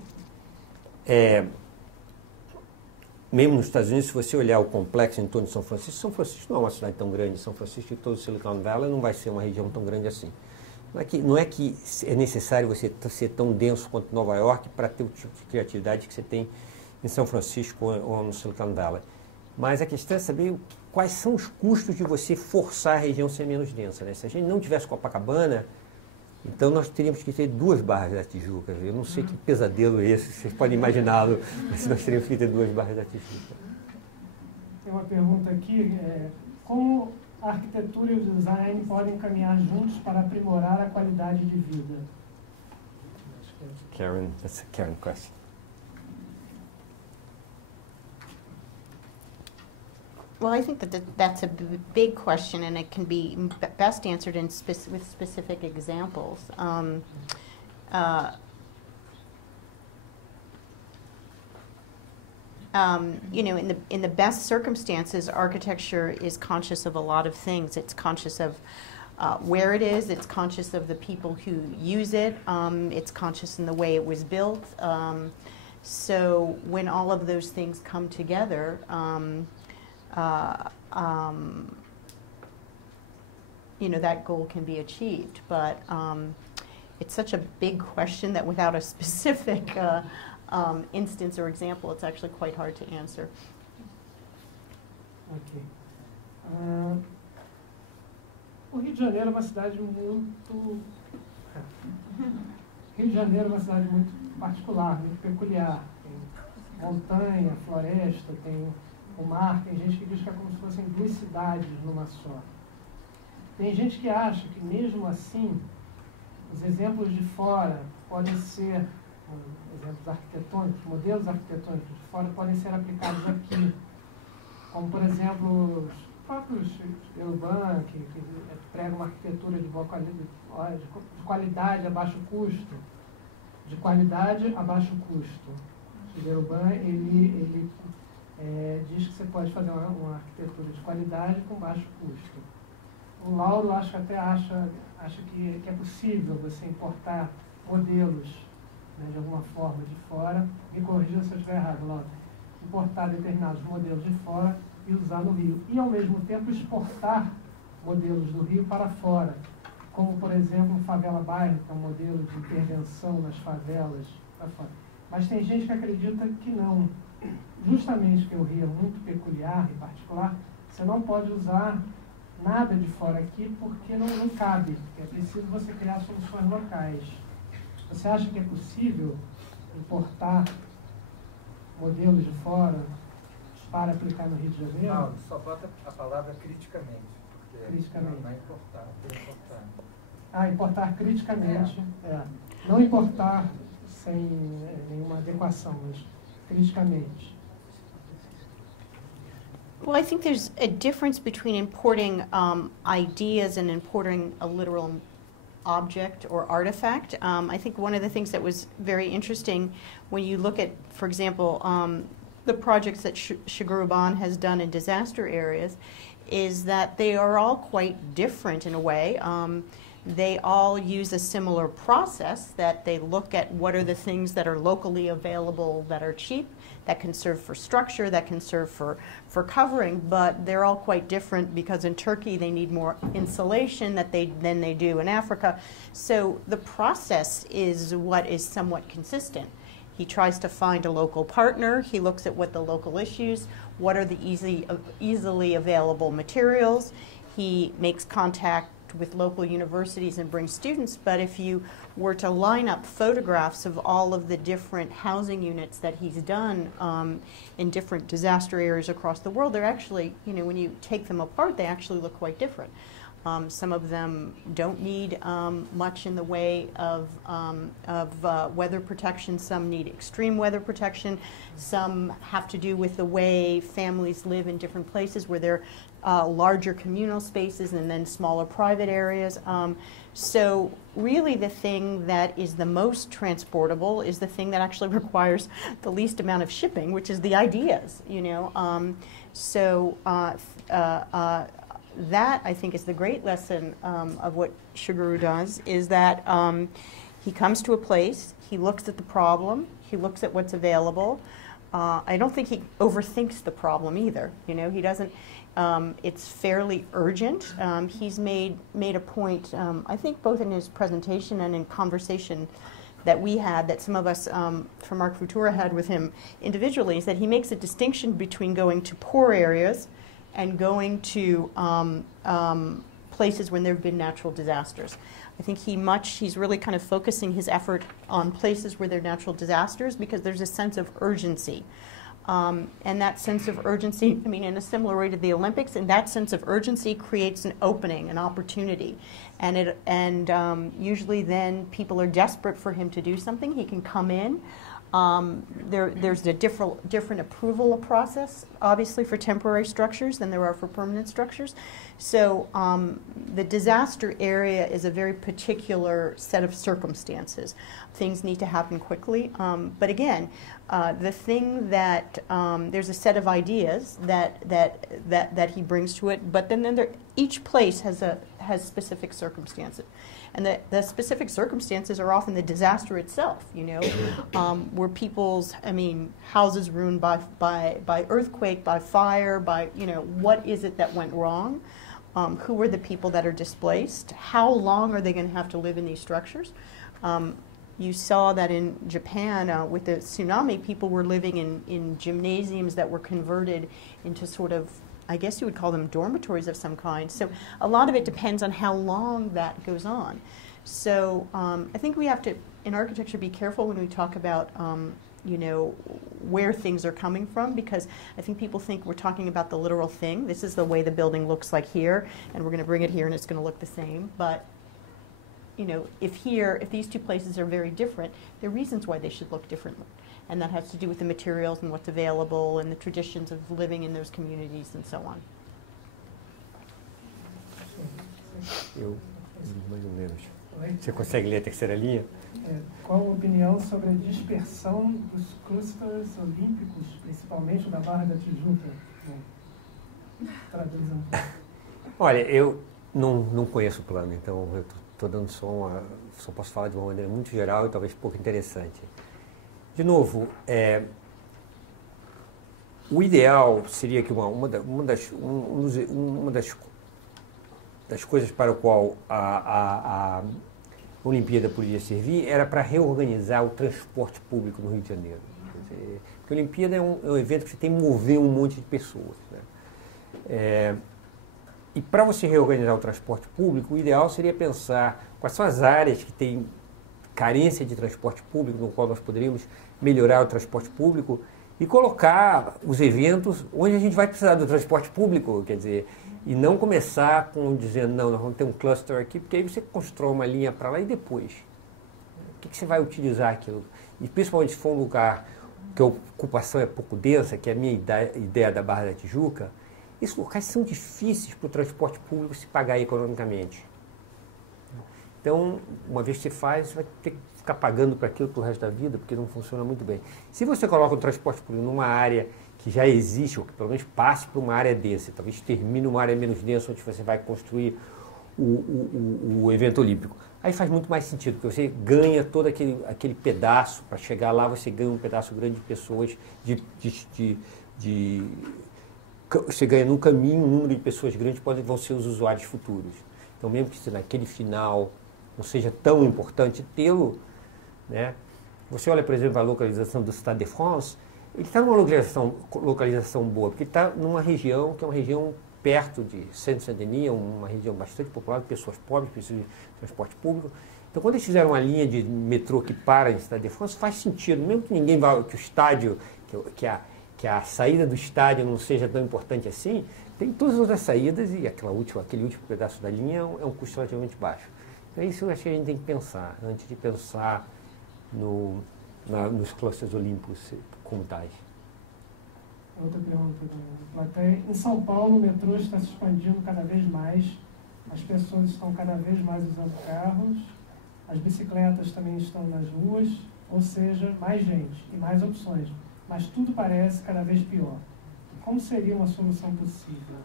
Mesmo nos Estados Unidos, se você olhar o complexo em torno de São Francisco não é uma cidade tão grande. São Francisco e todo o Silicon Valley não vai ser uma região tão grande assim. Não é que é necessário você ser tão denso quanto Nova York para ter o tipo de criatividade que você tem em São Francisco ou no Silicon Valley. Mas a questão é saber quais são os custos de você forçar a região a ser menos densa, né? Se a gente não tivesse Copacabana, então nós teríamos que ter 2 barras da Tijuca. Eu não sei que pesadelo é esse, vocês podem imaginá-lo, se nós teríamos que ter 2 barras da Tijuca. Tem uma pergunta aqui, como a arquitetura e o design podem caminhar juntos para aprimorar a qualidade de vida? Karen, that's a Karen question. Well, I think that's a big question, and it can be best answered with specific examples. In the best circumstances, architecture is conscious of a lot of things. It's conscious of where it is. It's conscious of the people who use it. It's conscious in the way it was built. So when all of those things come together, that goal can be achieved. But it's such a big question that without a specific instance or example, it's actually quite hard to answer. Ok. O Rio de Janeiro é uma cidade muito... Rio de Janeiro é uma cidade muito particular, muito peculiar. Tem montanha, floresta, tem o mar, tem gente que diz que é como se fossem 2 cidades numa só. Tem gente que acha que mesmo assim, os exemplos de fora podem ser, exemplos arquitetônicos, modelos arquitetônicos de fora podem ser aplicados aqui. Como, por exemplo, os próprios Urban, que pregam uma arquitetura de boa qualidade a baixo custo. De qualidade a baixo custo. O Urban, ele diz que você pode fazer uma arquitetura de qualidade com baixo custo. O Lauro acha que é possível você importar modelos, né, de alguma forma de fora. Me corrija se eu estiver errado, Lauro. Importar determinados modelos de fora e usar no Rio. E, ao mesmo tempo, exportar modelos do Rio para fora. Como, por exemplo, o Favela Bairro, que é um modelo de intervenção nas favelas para fora. Mas tem gente que acredita que não. Justamente porque o Rio é muito peculiar e particular, você não pode usar nada de fora aqui porque não cabe. É preciso você criar soluções locais. Você acha que é possível importar modelos de fora para aplicar no Rio de Janeiro? Não, só falta a palavra criticamente. Porque Criticamente. não é importar, é importar. Ah, importar criticamente. Não importar sem nenhuma adequação, mas criticamente. Well, I think there's a difference between importing ideas and importing a literal object or artifact. I think one of the things that was very interesting when you look at, for example, the projects that Shigeru Ban has done in disaster areas is that they are all quite different in a way. They all use a similar process, that they look at what are the things that are locally available that are cheap, that can serve for structure, that can serve for covering, but they're all quite different because in Turkey they need more insulation than they do in Africa. So the process is what is somewhat consistent. He tries to find a local partner, he looks at what the local issues, what are the easily available materials, he makes contact with local universities and brings students, but if you were to line up photographs of all of the different housing units that he's done in different disaster areas across the world, they're actually, you know, when you take them apart, they actually look quite different. Some of them don't need much in the way of weather protection. Some need extreme weather protection. Some have to do with the way families live in different places where they're larger communal spaces and then smaller private areas. So really the thing that is the most transportable is the thing that actually requires the least amount of shipping, which is the ideas, you know. That, I think, is the great lesson of what Shigeru does, is that he comes to a place, he looks at the problem, he looks at what's available. I don't think he overthinks the problem either. You know, he doesn't. It's fairly urgent. He's made a point, I think, both in his presentation and in conversation that we had, that some of us from Architectura had with him individually, is that he makes a distinction between going to poor areas and going to places when there have been natural disasters. I think he's really kind of focusing his effort on places where there are natural disasters because there's a sense of urgency. And that sense of urgency, I mean, in a similar way to the Olympics, and that sense of urgency creates an opening, an opportunity. And usually then people are desperate for him to do something. He can come in. There's a different approval process, obviously, for temporary structures than there are for permanent structures. So the disaster area is a very particular set of circumstances. Things need to happen quickly. But again, the thing that there's a set of ideas that he brings to it, but then each place has specific circumstances. And the specific circumstances are often the disaster itself, you know, where people's, houses ruined by earthquake, by fire, by, you know, what is it that went wrong? Who are the people that are displaced? How long are they going to have to live in these structures? You saw that in Japan with the tsunami, people were living in gymnasiums that were converted into sort of, I guess you would call them dormitories of some kind. So a lot of it depends on how long that goes on. So I think we have to, in architecture, be careful when we talk about, you know, where things are coming from, because I think people think we're talking about the literal thing. This is the way the building looks like here, and we're going to bring it here and it's going to look the same. But, you know, if these two places are very different, there are reasons why they should look differently. And that has to do with the materials and what's available and the traditions of living in those communities and so on. Eu, mais ou menos. Você consegue ler a terceira linha? Qual a opinião sobre a dispersão dos clusters olímpicos, principalmente da Barra da Tijuca? Traduzindo. Olha, eu não conheço o plano, então eu estou dando só posso falar de uma maneira muito geral e talvez pouco interessante. De novo, o ideal seria que uma das coisas para o qual a Olimpíada podia servir era para reorganizar o transporte público no Rio de Janeiro. Quer dizer, porque a Olimpíada é um evento que você tem que mover um monte de pessoas, né? E para você reorganizar o transporte público, o ideal seria pensar quais são as áreas que têm carência de transporte público, no qual nós poderíamos melhorar o transporte público, e colocar os eventos onde a gente vai precisar do transporte público, quer dizer, e não começar com dizendo, não, nós vamos ter um cluster aqui, porque aí você constrói uma linha para lá e depois. O que você vai utilizar aquilo? E principalmente se for um lugar que a ocupação é pouco densa, que é a minha ideia da Barra da Tijuca, esses locais são difíceis para o transporte público se pagar economicamente. Então, uma vez que você faz, você vai ter que ficar pagando para aquilo para o resto da vida, porque não funciona muito bem. Se você coloca o transporte público numa área que já existe, ou que pelo menos passe para uma área densa, talvez termine uma área menos densa, onde você vai construir o evento olímpico, aí faz muito mais sentido, porque você ganha todo aquele pedaço, para chegar lá você ganha um pedaço grande de pessoas, você ganha no caminho um número de pessoas grandes vão ser os usuários futuros. Então, mesmo que naquele final não seja tão importante tê-lo, né? Você olha, por exemplo, a localização do Stade de France, ele está numa localização boa, porque está numa região que é uma região perto de Saint-Denis, uma região bastante popular, pessoas pobres, precisam de transporte público. Então, quando eles fizeram uma linha de metrô que para em Stade de France, faz sentido, mesmo que ninguém vá, que o estádio, que a saída do estádio não seja tão importante assim, tem todas as outras saídas e aquele último pedaço da linha é um custo relativamente baixo. Então, isso eu acho que a gente tem que pensar, antes de pensar nos clusters olímpicos como tais. Outra pergunta do plateia. Em São Paulo, o metrô está se expandindo cada vez mais, as pessoas estão cada vez mais usando carros, as bicicletas também estão nas ruas, ou seja, mais gente e mais opções, mas tudo parece cada vez pior. Como seria uma solução possível?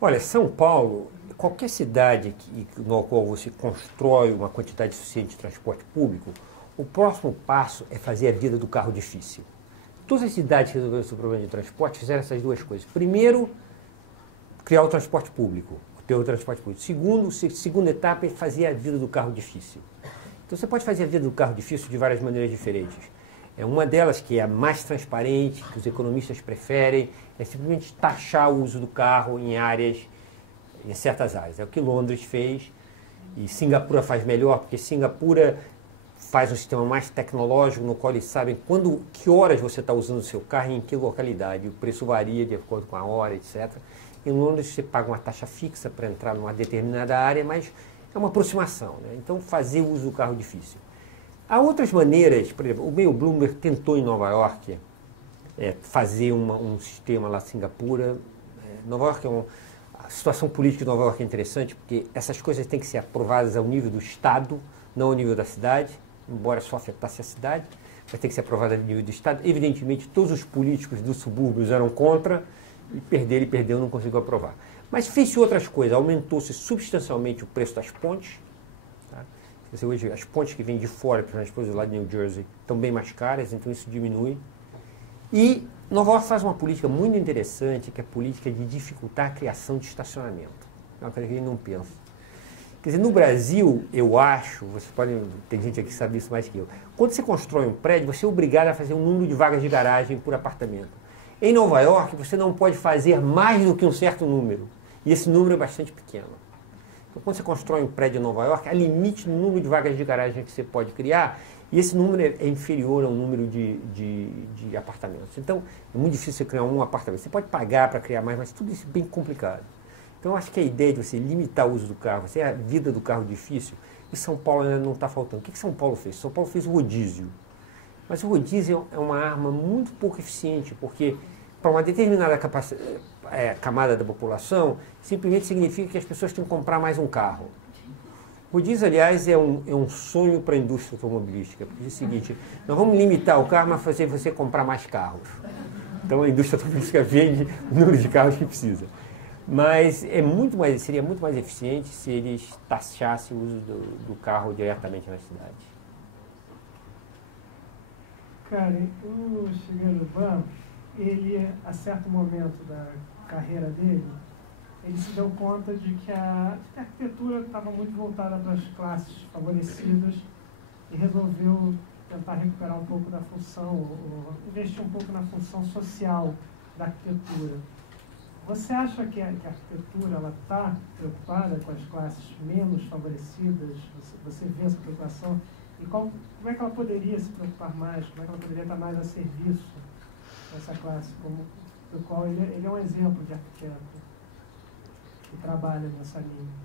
Olha, São Paulo, qualquer cidade no qual você constrói uma quantidade suficiente de transporte público, o próximo passo é fazer a vida do carro difícil. Todas as cidades que resolveram o seu problema de transporte fizeram essas duas coisas. Primeiro, criar o transporte público, ter o transporte público. Segunda etapa é fazer a vida do carro difícil. Então você pode fazer a vida do carro difícil de várias maneiras diferentes. Uma delas, que é a mais transparente, que os economistas preferem, é simplesmente taxar o uso do carro em certas áreas. É o que Londres fez e Singapura faz melhor, porque Singapura faz um sistema mais tecnológico, no qual eles sabem que horas você está usando o seu carro e em que localidade. O preço varia de acordo com a hora, etc. Em Londres você paga uma taxa fixa para entrar numa determinada área, mas é uma aproximação, né? Então, fazer o uso do carro é difícil. Há outras maneiras, por exemplo, o meio Bloomberg tentou em Nova York fazer um sistema lá em Singapura. Nova York a situação política de Nova York é interessante, porque essas coisas têm que ser aprovadas ao nível do Estado, não ao nível da cidade, embora só afetasse a cidade, mas tem que ser aprovada ao nível do Estado. Evidentemente, todos os políticos dos subúrbios eram contra, e ele perdeu, não conseguiu aprovar. Mas fez outras coisas, aumentou-se substancialmente o preço das pontes. Tá? Hoje, as pontes que vêm de fora, principalmente lá de New Jersey, estão bem mais caras, então isso diminui. E Nova York faz uma política muito interessante, que é a política de dificultar a criação de estacionamento. É uma coisa que a gente não pensa. Quer dizer, no Brasil, eu acho, tem gente aqui que sabe isso mais que eu, quando você constrói um prédio, você é obrigado a fazer um número de vagas de garagem por apartamento. Em Nova York, você não pode fazer mais do que um certo número, e esse número é bastante pequeno. Então, quando você constrói um prédio em Nova York, há limite no número de vagas de garagem que você pode criar, e esse número é inferior ao número de apartamentos. Então, é muito difícil você criar um apartamento. Você pode pagar para criar mais, mas tudo isso é bem complicado. Então, eu acho que a ideia de você limitar o uso do carro, a vida do carro difícil, em São Paulo ainda não está faltando. O que São Paulo fez? São Paulo fez o rodízio. Mas o rodízio é uma arma muito pouco eficiente, porque para uma determinada camada da população, simplesmente significa que as pessoas têm que comprar mais um carro. O rodízio, aliás, é um sonho para a indústria automobilística, porque diz o seguinte: nós vamos limitar o carro, mas fazer você comprar mais carros. Então a indústria automobilística vende o número de carros que precisa. Mas seria muito mais eficiente se eles taxassem o uso do carro diretamente na cidade. Cara, o Shigeru Ban, ele, a certo momento da carreira dele, ele se deu conta de que a arquitetura estava muito voltada para as classes favorecidas e resolveu tentar recuperar um pouco da função, ou investir um pouco na função social da arquitetura. Você acha que a arquitetura está preocupada com as classes menos favorecidas? Você vê essa preocupação E como é que ela poderia se preocupar mais, como é que ela poderia estar mais a serviço dessa classe, do qual ele é um exemplo de arquiteto que trabalha nessa linha.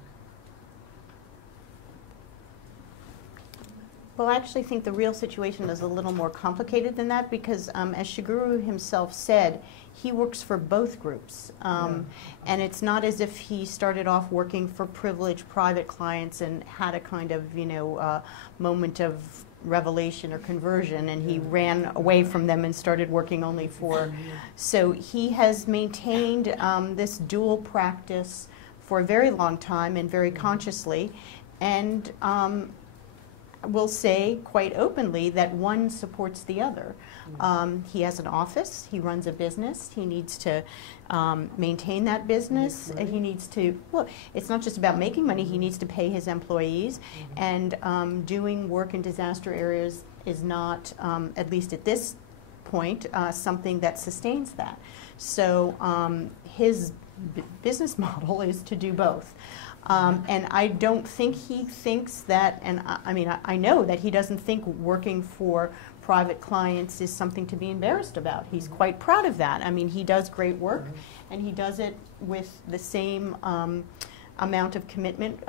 Well, I actually think the real situation is a little more complicated than that because, as Shigeru himself said, he works for both groups. And it's not as if he started off working for privileged private clients and had a kind of, moment of revelation or conversion and he ran away from them and started working only for. So he has maintained this dual practice for a very long time and very consciously. And will say quite openly that one supports the other. He has an office, he runs a business, he needs to maintain that business, he needs to, well, it's not just about making money, he needs to pay his employees, and doing work in disaster areas is not, at least at this point, something that sustains that. So his business model is to do both. And I don't think he thinks that, and I know that he doesn't think working for private clients is something to be embarrassed about. He's quite proud of that. I mean, he does great work, and he does it with the same amount of commitment,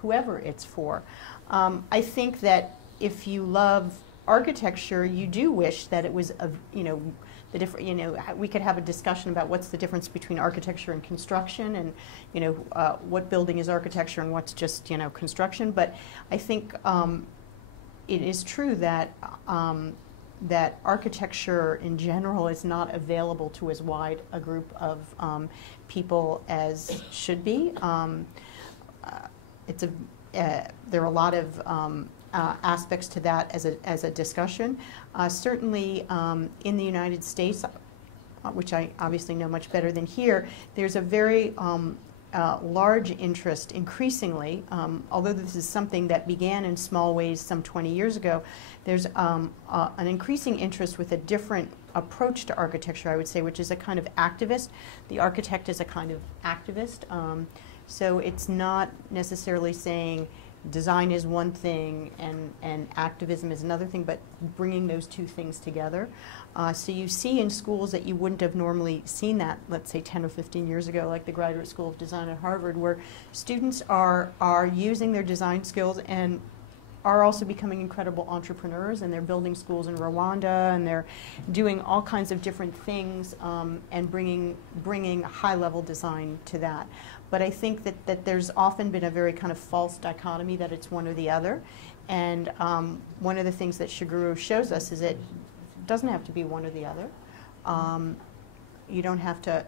whoever it's for. I think that if you love architecture, you do wish that it was, the different, we could have a discussion about what's the difference between architecture and construction, and what building is architecture and what's just construction. But I think it is true that that architecture in general is not available to as wide a group of people as should be. There are a lot of aspects to that as a discussion. Certainly in the United States, which I obviously know much better than here, there's a very large interest increasingly, although this is something that began in small ways some 20 years ago, there's an increasing interest with a different approach to architecture, I would say, which is a kind of activist. The architect is a kind of activist. So it's not necessarily saying design is one thing and activism is another thing, but bringing those two things together. So you see in schools that you wouldn't have normally seen that, let's say 10 or 15 years ago, like the Graduate School of Design at Harvard, where students are using their design skills and are also becoming incredible entrepreneurs, and they're building schools in Rwanda, and they're doing all kinds of different things and bringing high-level design to that. But I think that there's often been a very kind of false dichotomy that it's one or the other. And one of the things that Shigeru shows us is it doesn't have to be one or the other. You don't have to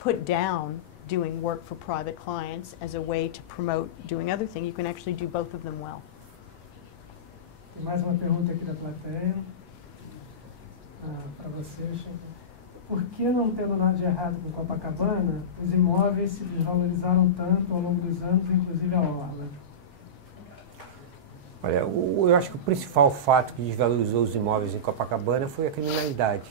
put down doing work for private clients as a way to promote doing other things. You can actually do both of them well. Tem mais uma pergunta aqui da plateia para você, Chico. Por que, não tendo nada de errado com Copacabana, os imóveis se desvalorizaram tanto ao longo dos anos, inclusive a orla? Olha, eu acho que o principal fato que desvalorizou os imóveis em Copacabana foi a criminalidade.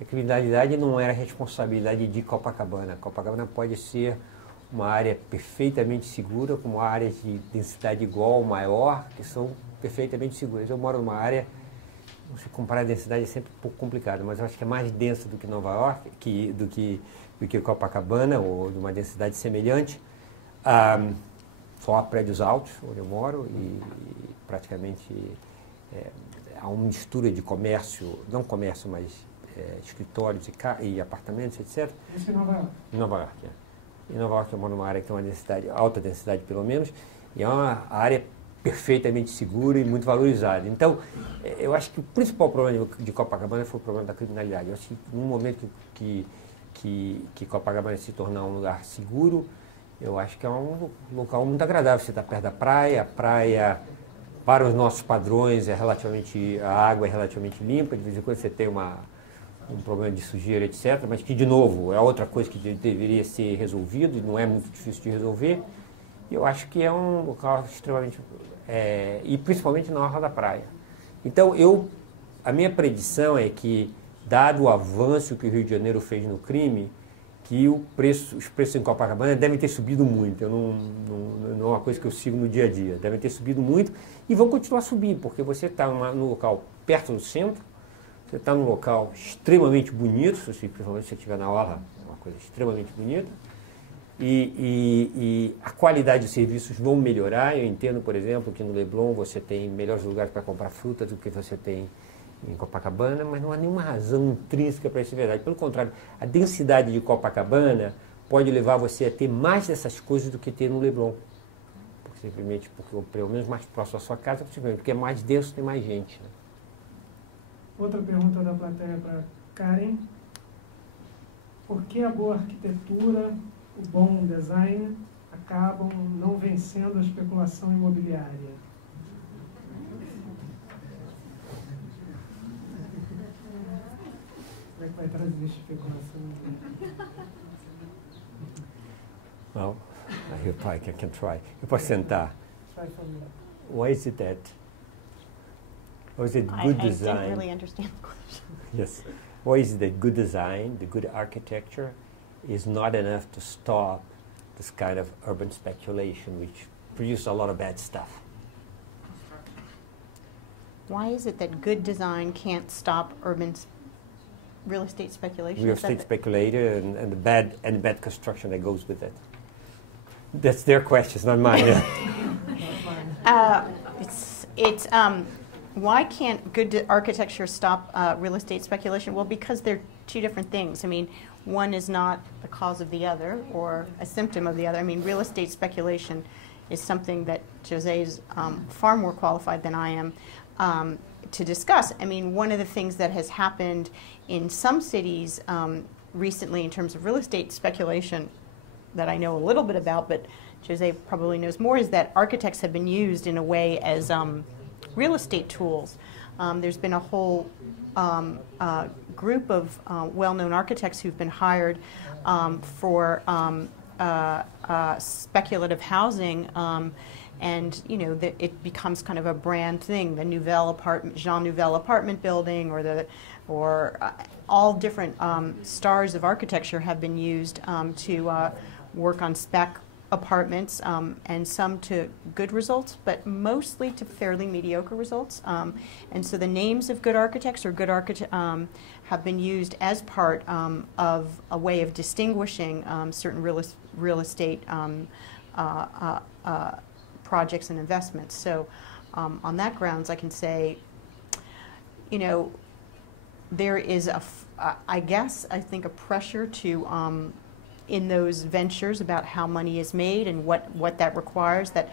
A criminalidade não era responsabilidade de Copacabana. Copacabana pode ser uma área perfeitamente segura, como áreas de densidade igual ou maior, que são perfeitamente seguras. Eu moro numa área, se comparar a densidade é sempre um pouco complicado, mas eu acho que é mais densa do que Nova York, do que Copacabana, ou de uma densidade semelhante. Só há prédios altos onde eu moro e praticamente há uma mistura de comércio, não comércio, mas escritórios e apartamentos, etc. Isso em Nova York? Em Nova York, Em Nova York eu moro numa área que tem uma densidade, alta densidade pelo menos, e é uma área perfeitamente segura e muito valorizada. Então, eu acho que o principal problema de Copacabana foi o problema da criminalidade. Eu acho que no momento que Copacabana se tornar um lugar seguro, eu acho que é um local muito agradável. Você está perto da praia, a praia, para os nossos padrões, a água é relativamente limpa, de vez em quando você tem um problema de sujeira, etc., mas que, de novo, é outra coisa que deveria ser resolvido e não é muito difícil de resolver. E eu acho que é um local extremamente... e principalmente na orla da praia. Então, a minha predição é que, dado o avanço que o Rio de Janeiro fez no crime, que os preços em Copacabana devem ter subido muito. Não é uma coisa que eu sigo no dia a dia. Devem ter subido muito e vão continuar subindo, porque você está num local perto do centro, você está num local extremamente bonito, principalmente se você estiver na orla, é uma coisa extremamente bonita, e a qualidade de serviços vão melhorar. Eu entendo, por exemplo, que no Leblon você tem melhores lugares para comprar fruta do que você tem em Copacabana, mas não há nenhuma razão intrínseca para isso ser verdade. Pelo contrário, a densidade de Copacabana pode levar você a ter mais dessas coisas do que ter no Leblon. Simplesmente porque, pelo menos mais próximo da sua casa, porque é mais denso, tem mais gente. Né? Outra pergunta da plateia para Karen. Por que a boa arquitetura, o bom design, acabam não vencendo a especulação imobiliária? Como é que vai trazer especulação imobiliária? Well, I can try. Eu posso tentar. Try for me. Why is it that? Or is it good I design? didn't really understand the question. Yes. Why is it that good design, the good architecture, is not enough to stop this kind of urban speculation, which produces a lot of bad stuff? Why is it that good design can't stop urban real estate speculation? Real Is that estate the- speculator and the bad construction that goes with it. That's their questions, not mine. Yeah. Why can't good architecture stop real estate speculation? Well, because they're two different things. I mean, one is not the cause of the other or a symptom of the other. I mean, real estate speculation is something that Jose is far more qualified than I am to discuss. I mean, one of the things that has happened in some cities recently in terms of real estate speculation that I know a little bit about, but Jose probably knows more, is that architects have been used in a way as real estate tools. There's been a whole group of well-known architects who've been hired for speculative housing, and you know it becomes kind of a brand thing. The Jean Nouvel apartment building, or all different stars of architecture have been used to work on spec apartments, and some to good results, but mostly to fairly mediocre results. And so the names of good architects or good have been used as part of a way of distinguishing certain real estate projects and investments. So on that grounds, I can say, you know, there is I think a pressure to in those ventures about how money is made and what that requires, that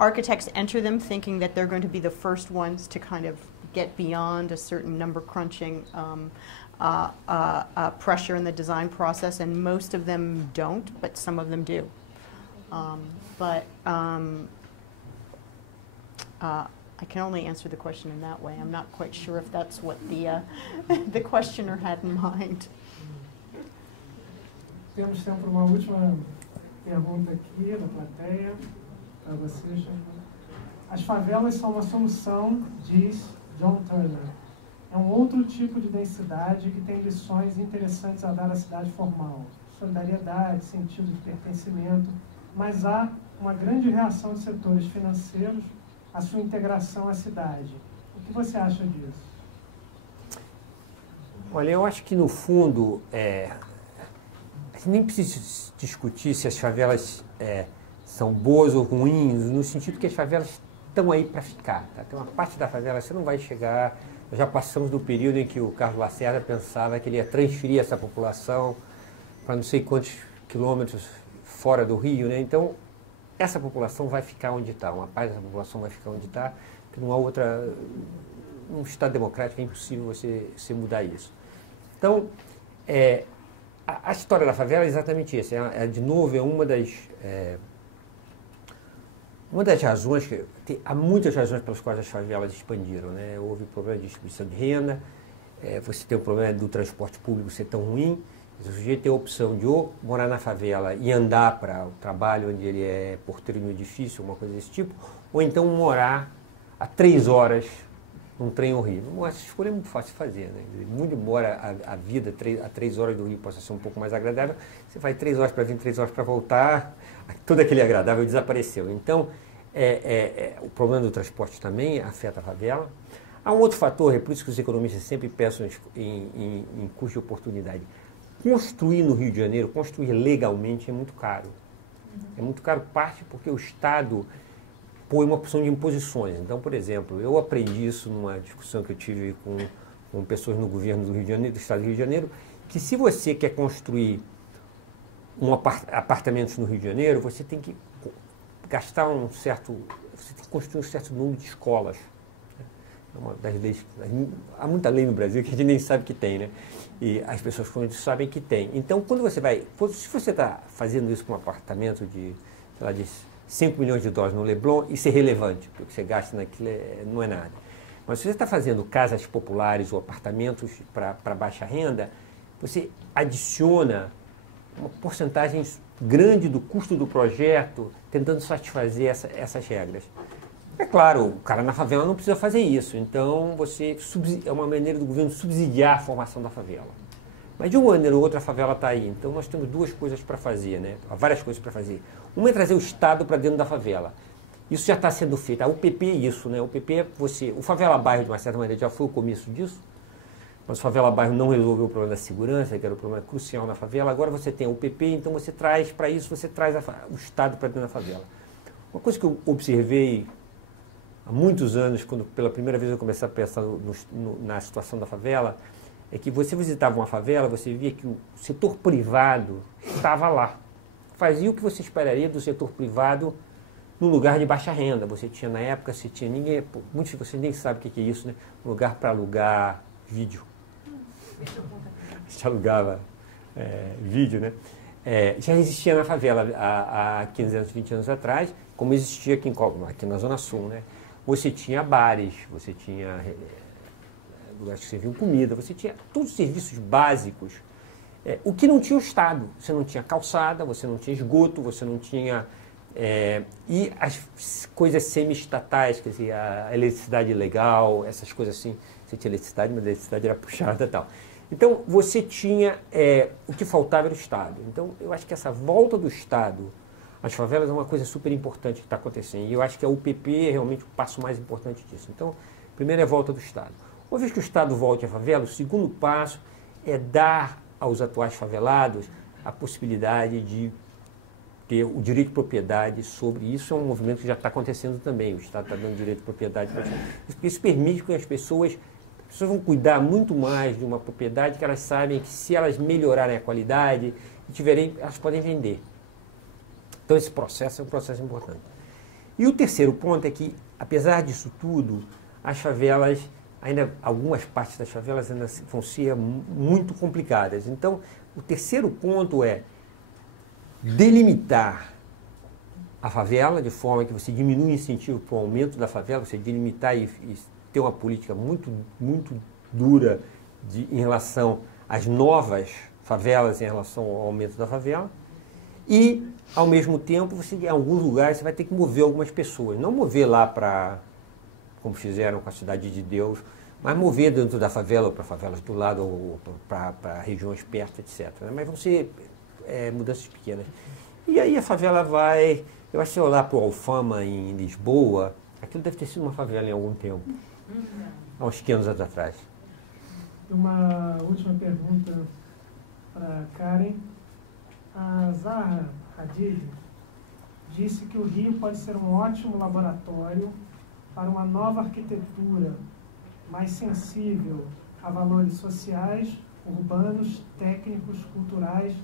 architects enter them thinking that they're going to be the first ones to kind of get beyond a certain number crunching pressure in the design process, and most of them don't, but some of them do. I can only answer the question in that way. I'm not quite sure if that's what the the questioner had in mind. Temos tempo para uma última pergunta aqui da plateia, para vocês. As favelas são uma solução, diz John Turner. É um outro tipo de densidade que tem lições interessantes a dar à cidade formal. Solidariedade, sentido de pertencimento, mas há uma grande reação de setores financeiros à sua integração à cidade. O que você acha disso? Olha, eu acho que no fundo a gente nem precisa discutir se as favelas são boas ou ruins, no sentido que as favelas estão aí para ficar. Tá? Tem uma parte da favela, você não vai chegar. Nós já passamos do período em que o Carlos Lacerda pensava que ele ia transferir essa população para não sei quantos quilômetros fora do Rio, né? Então, essa população vai ficar onde está, uma parte dessa população vai ficar onde está, porque não há outra. Num Estado democrático é impossível você mudar isso. Então, a história da favela é exatamente isso. De novo, é uma das razões, há muitas razões pelas quais as favelas expandiram, né? Houve problema de distribuição de renda, você tem o problema do transporte público ser tão ruim, o sujeito tem a opção de ou morar na favela e andar para o trabalho onde ele é porteiro no edifício, uma coisa desse tipo, ou então morar a 3 horas num trem ao Rio. Bom, essa escolha é muito fácil de fazer, né? Muito embora a vida a 3 horas do Rio possa ser um pouco mais agradável, você vai 3 horas para vir, 3 horas para voltar, todo aquele agradável desapareceu. Então, o problema do transporte também afeta a favela. Há um outro fator, é por isso que os economistas sempre pensam em custo de oportunidade. Construir no Rio de Janeiro, construir legalmente é muito caro. É muito caro, parte porque o Estado põe uma opção de imposições. Então, por exemplo, eu aprendi isso numa discussão que eu tive com pessoas no governo do Rio de Janeiro, do Estado do Rio de Janeiro, que se você quer construir apartamentos no Rio de Janeiro, você tem que gastar você tem que construir um certo número de escolas. É uma das leis, há muita lei no Brasil que a gente nem sabe que tem, né? E as pessoas sabem que tem. Então, se você está fazendo isso com um apartamento de, sei lá, de 5 milhões de dólares no Leblon, isso é relevante, porque o que você gasta naquilo não é nada. Mas se você está fazendo casas populares ou apartamentos para baixa renda, você adiciona uma porcentagem grande do custo do projeto, tentando satisfazer essas regras. É claro, o cara na favela não precisa fazer isso, então é uma maneira do governo subsidiar a formação da favela. Mas de uma maneira ou outra a favela está aí, então nós temos duas coisas para fazer, né? Várias coisas para fazer. Uma é trazer o Estado para dentro da favela. Isso já está sendo feito. A UPP é isso, né? O UPP é o favela bairro, de uma certa maneira, já foi o começo disso, mas o favela bairro não resolveu o problema da segurança, que era o problema crucial na favela. Agora você tem a UPP, então você traz para isso, você traz o Estado para dentro da favela. Uma coisa que eu observei há muitos anos, quando pela primeira vez eu comecei a pensar na situação da favela, é que você visitava uma favela, você via que o setor privado estava lá. Fazia o que você esperaria do setor privado num lugar de baixa renda. Você tinha, na época, muitos de vocês nem sabem o que é isso, né? Um lugar para alugar vídeo. Você alugava vídeo, né? Já existia na favela há 15 anos, 20 anos atrás, como existia aqui na Zona Sul, né? Você tinha bares, você tinha lugares que serviam comida, você tinha todos os serviços básicos, o que não tinha o Estado. Você não tinha calçada, você não tinha esgoto, você não tinha... e as coisas semi-estatais, quer dizer, a eletricidade legal, essas coisas assim. Você tinha eletricidade, mas a eletricidade era puxada e tal. Então, você tinha... o que faltava era o Estado. Então, eu acho que essa volta do Estado às favelas é uma coisa super importante que está acontecendo. E eu acho que a UPP é realmente o passo mais importante disso. Então, primeiro é a volta do Estado. Uma vez que o Estado volte à favela, o segundo passo é dar aos atuais favelados a possibilidade de ter o direito de propriedade sobre isso. É um movimento que já está acontecendo também. O Estado está dando direito de propriedade para isso permite que as pessoas vão cuidar muito mais de uma propriedade que elas sabem que se elas melhorarem a qualidade e tiverem, elas podem vender. Então esse processo é um processo importante. E o terceiro ponto é que, apesar disso tudo, as favelas, algumas partes das favelas ainda vão ser muito complicadas. Então, o terceiro ponto é delimitar a favela de forma que você diminui o incentivo para o aumento da favela, você delimitar e ter uma política muito, muito dura em relação às novas favelas, em relação ao aumento da favela. E, ao mesmo tempo, em alguns lugares, você vai ter que mover algumas pessoas. Não mover lá para, como fizeram com a Cidade de Deus, mas mover dentro da favela, ou para favelas do lado, ou para regiões perto, etc. Mas vão ser mudanças pequenas. E aí a favela vai... Eu acho que se eu olhar para o Alfama, em Lisboa, aquilo deve ter sido uma favela em algum tempo. Há uns 15 anos atrás. Uma última pergunta para Karen. A Zaha Hadid disse que o Rio pode ser um ótimo laboratório para uma nova arquitetura mais sensível a valores sociais, urbanos, técnicos, culturais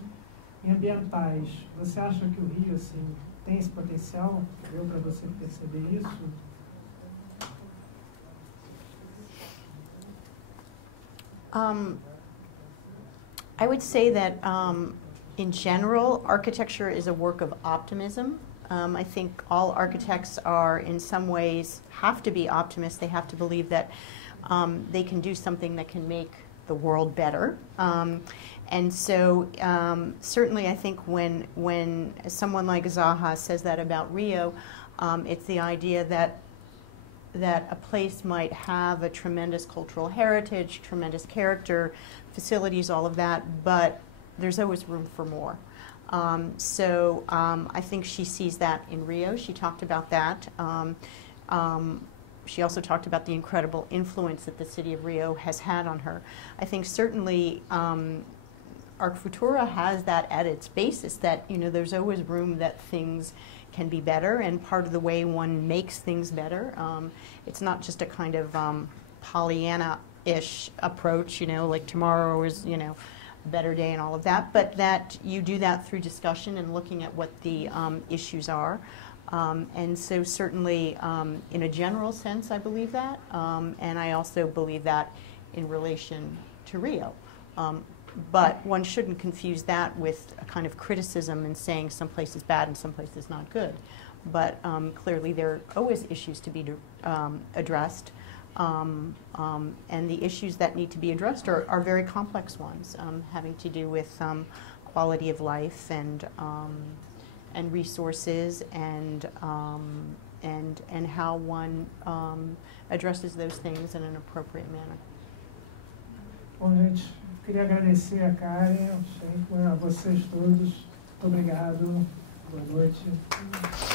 e ambientais. Você acha que o Rio assim, tem esse potencial? Deu para você perceber isso? I would say that in general, architecture is a work of optimism. I think all architects are, in some ways, have to be optimists. They have to believe that they can do something that can make the world better. And so certainly I think when someone like Zaha says that about Rio, it's the idea that that a place might have a tremendous cultural heritage, tremendous character, facilities, all of that, but there's always room for more. I think she sees that in Rio. She talked about that. She also talked about the incredible influence that the city of Rio has had on her. I think certainly Arquitectura has that at its basis, that there's always room that things can be better, and part of the way one makes things better, it's not just a kind of Pollyanna-ish approach, like tomorrow is a better day and all of that, but that you do that through discussion and looking at what the issues are. And so certainly in a general sense I believe that, and I also believe that in relation to Rio. But one shouldn't confuse that with a kind of criticism and saying some place is bad and some place is not good. But clearly there are always issues to be addressed, and the issues that need to be addressed are very complex ones, having to do with quality of life and resources and how one addresses those things in an appropriate manner. Bom, gente, queria agradecer a Karen, a vocês todos. Muito obrigado. Boa noite.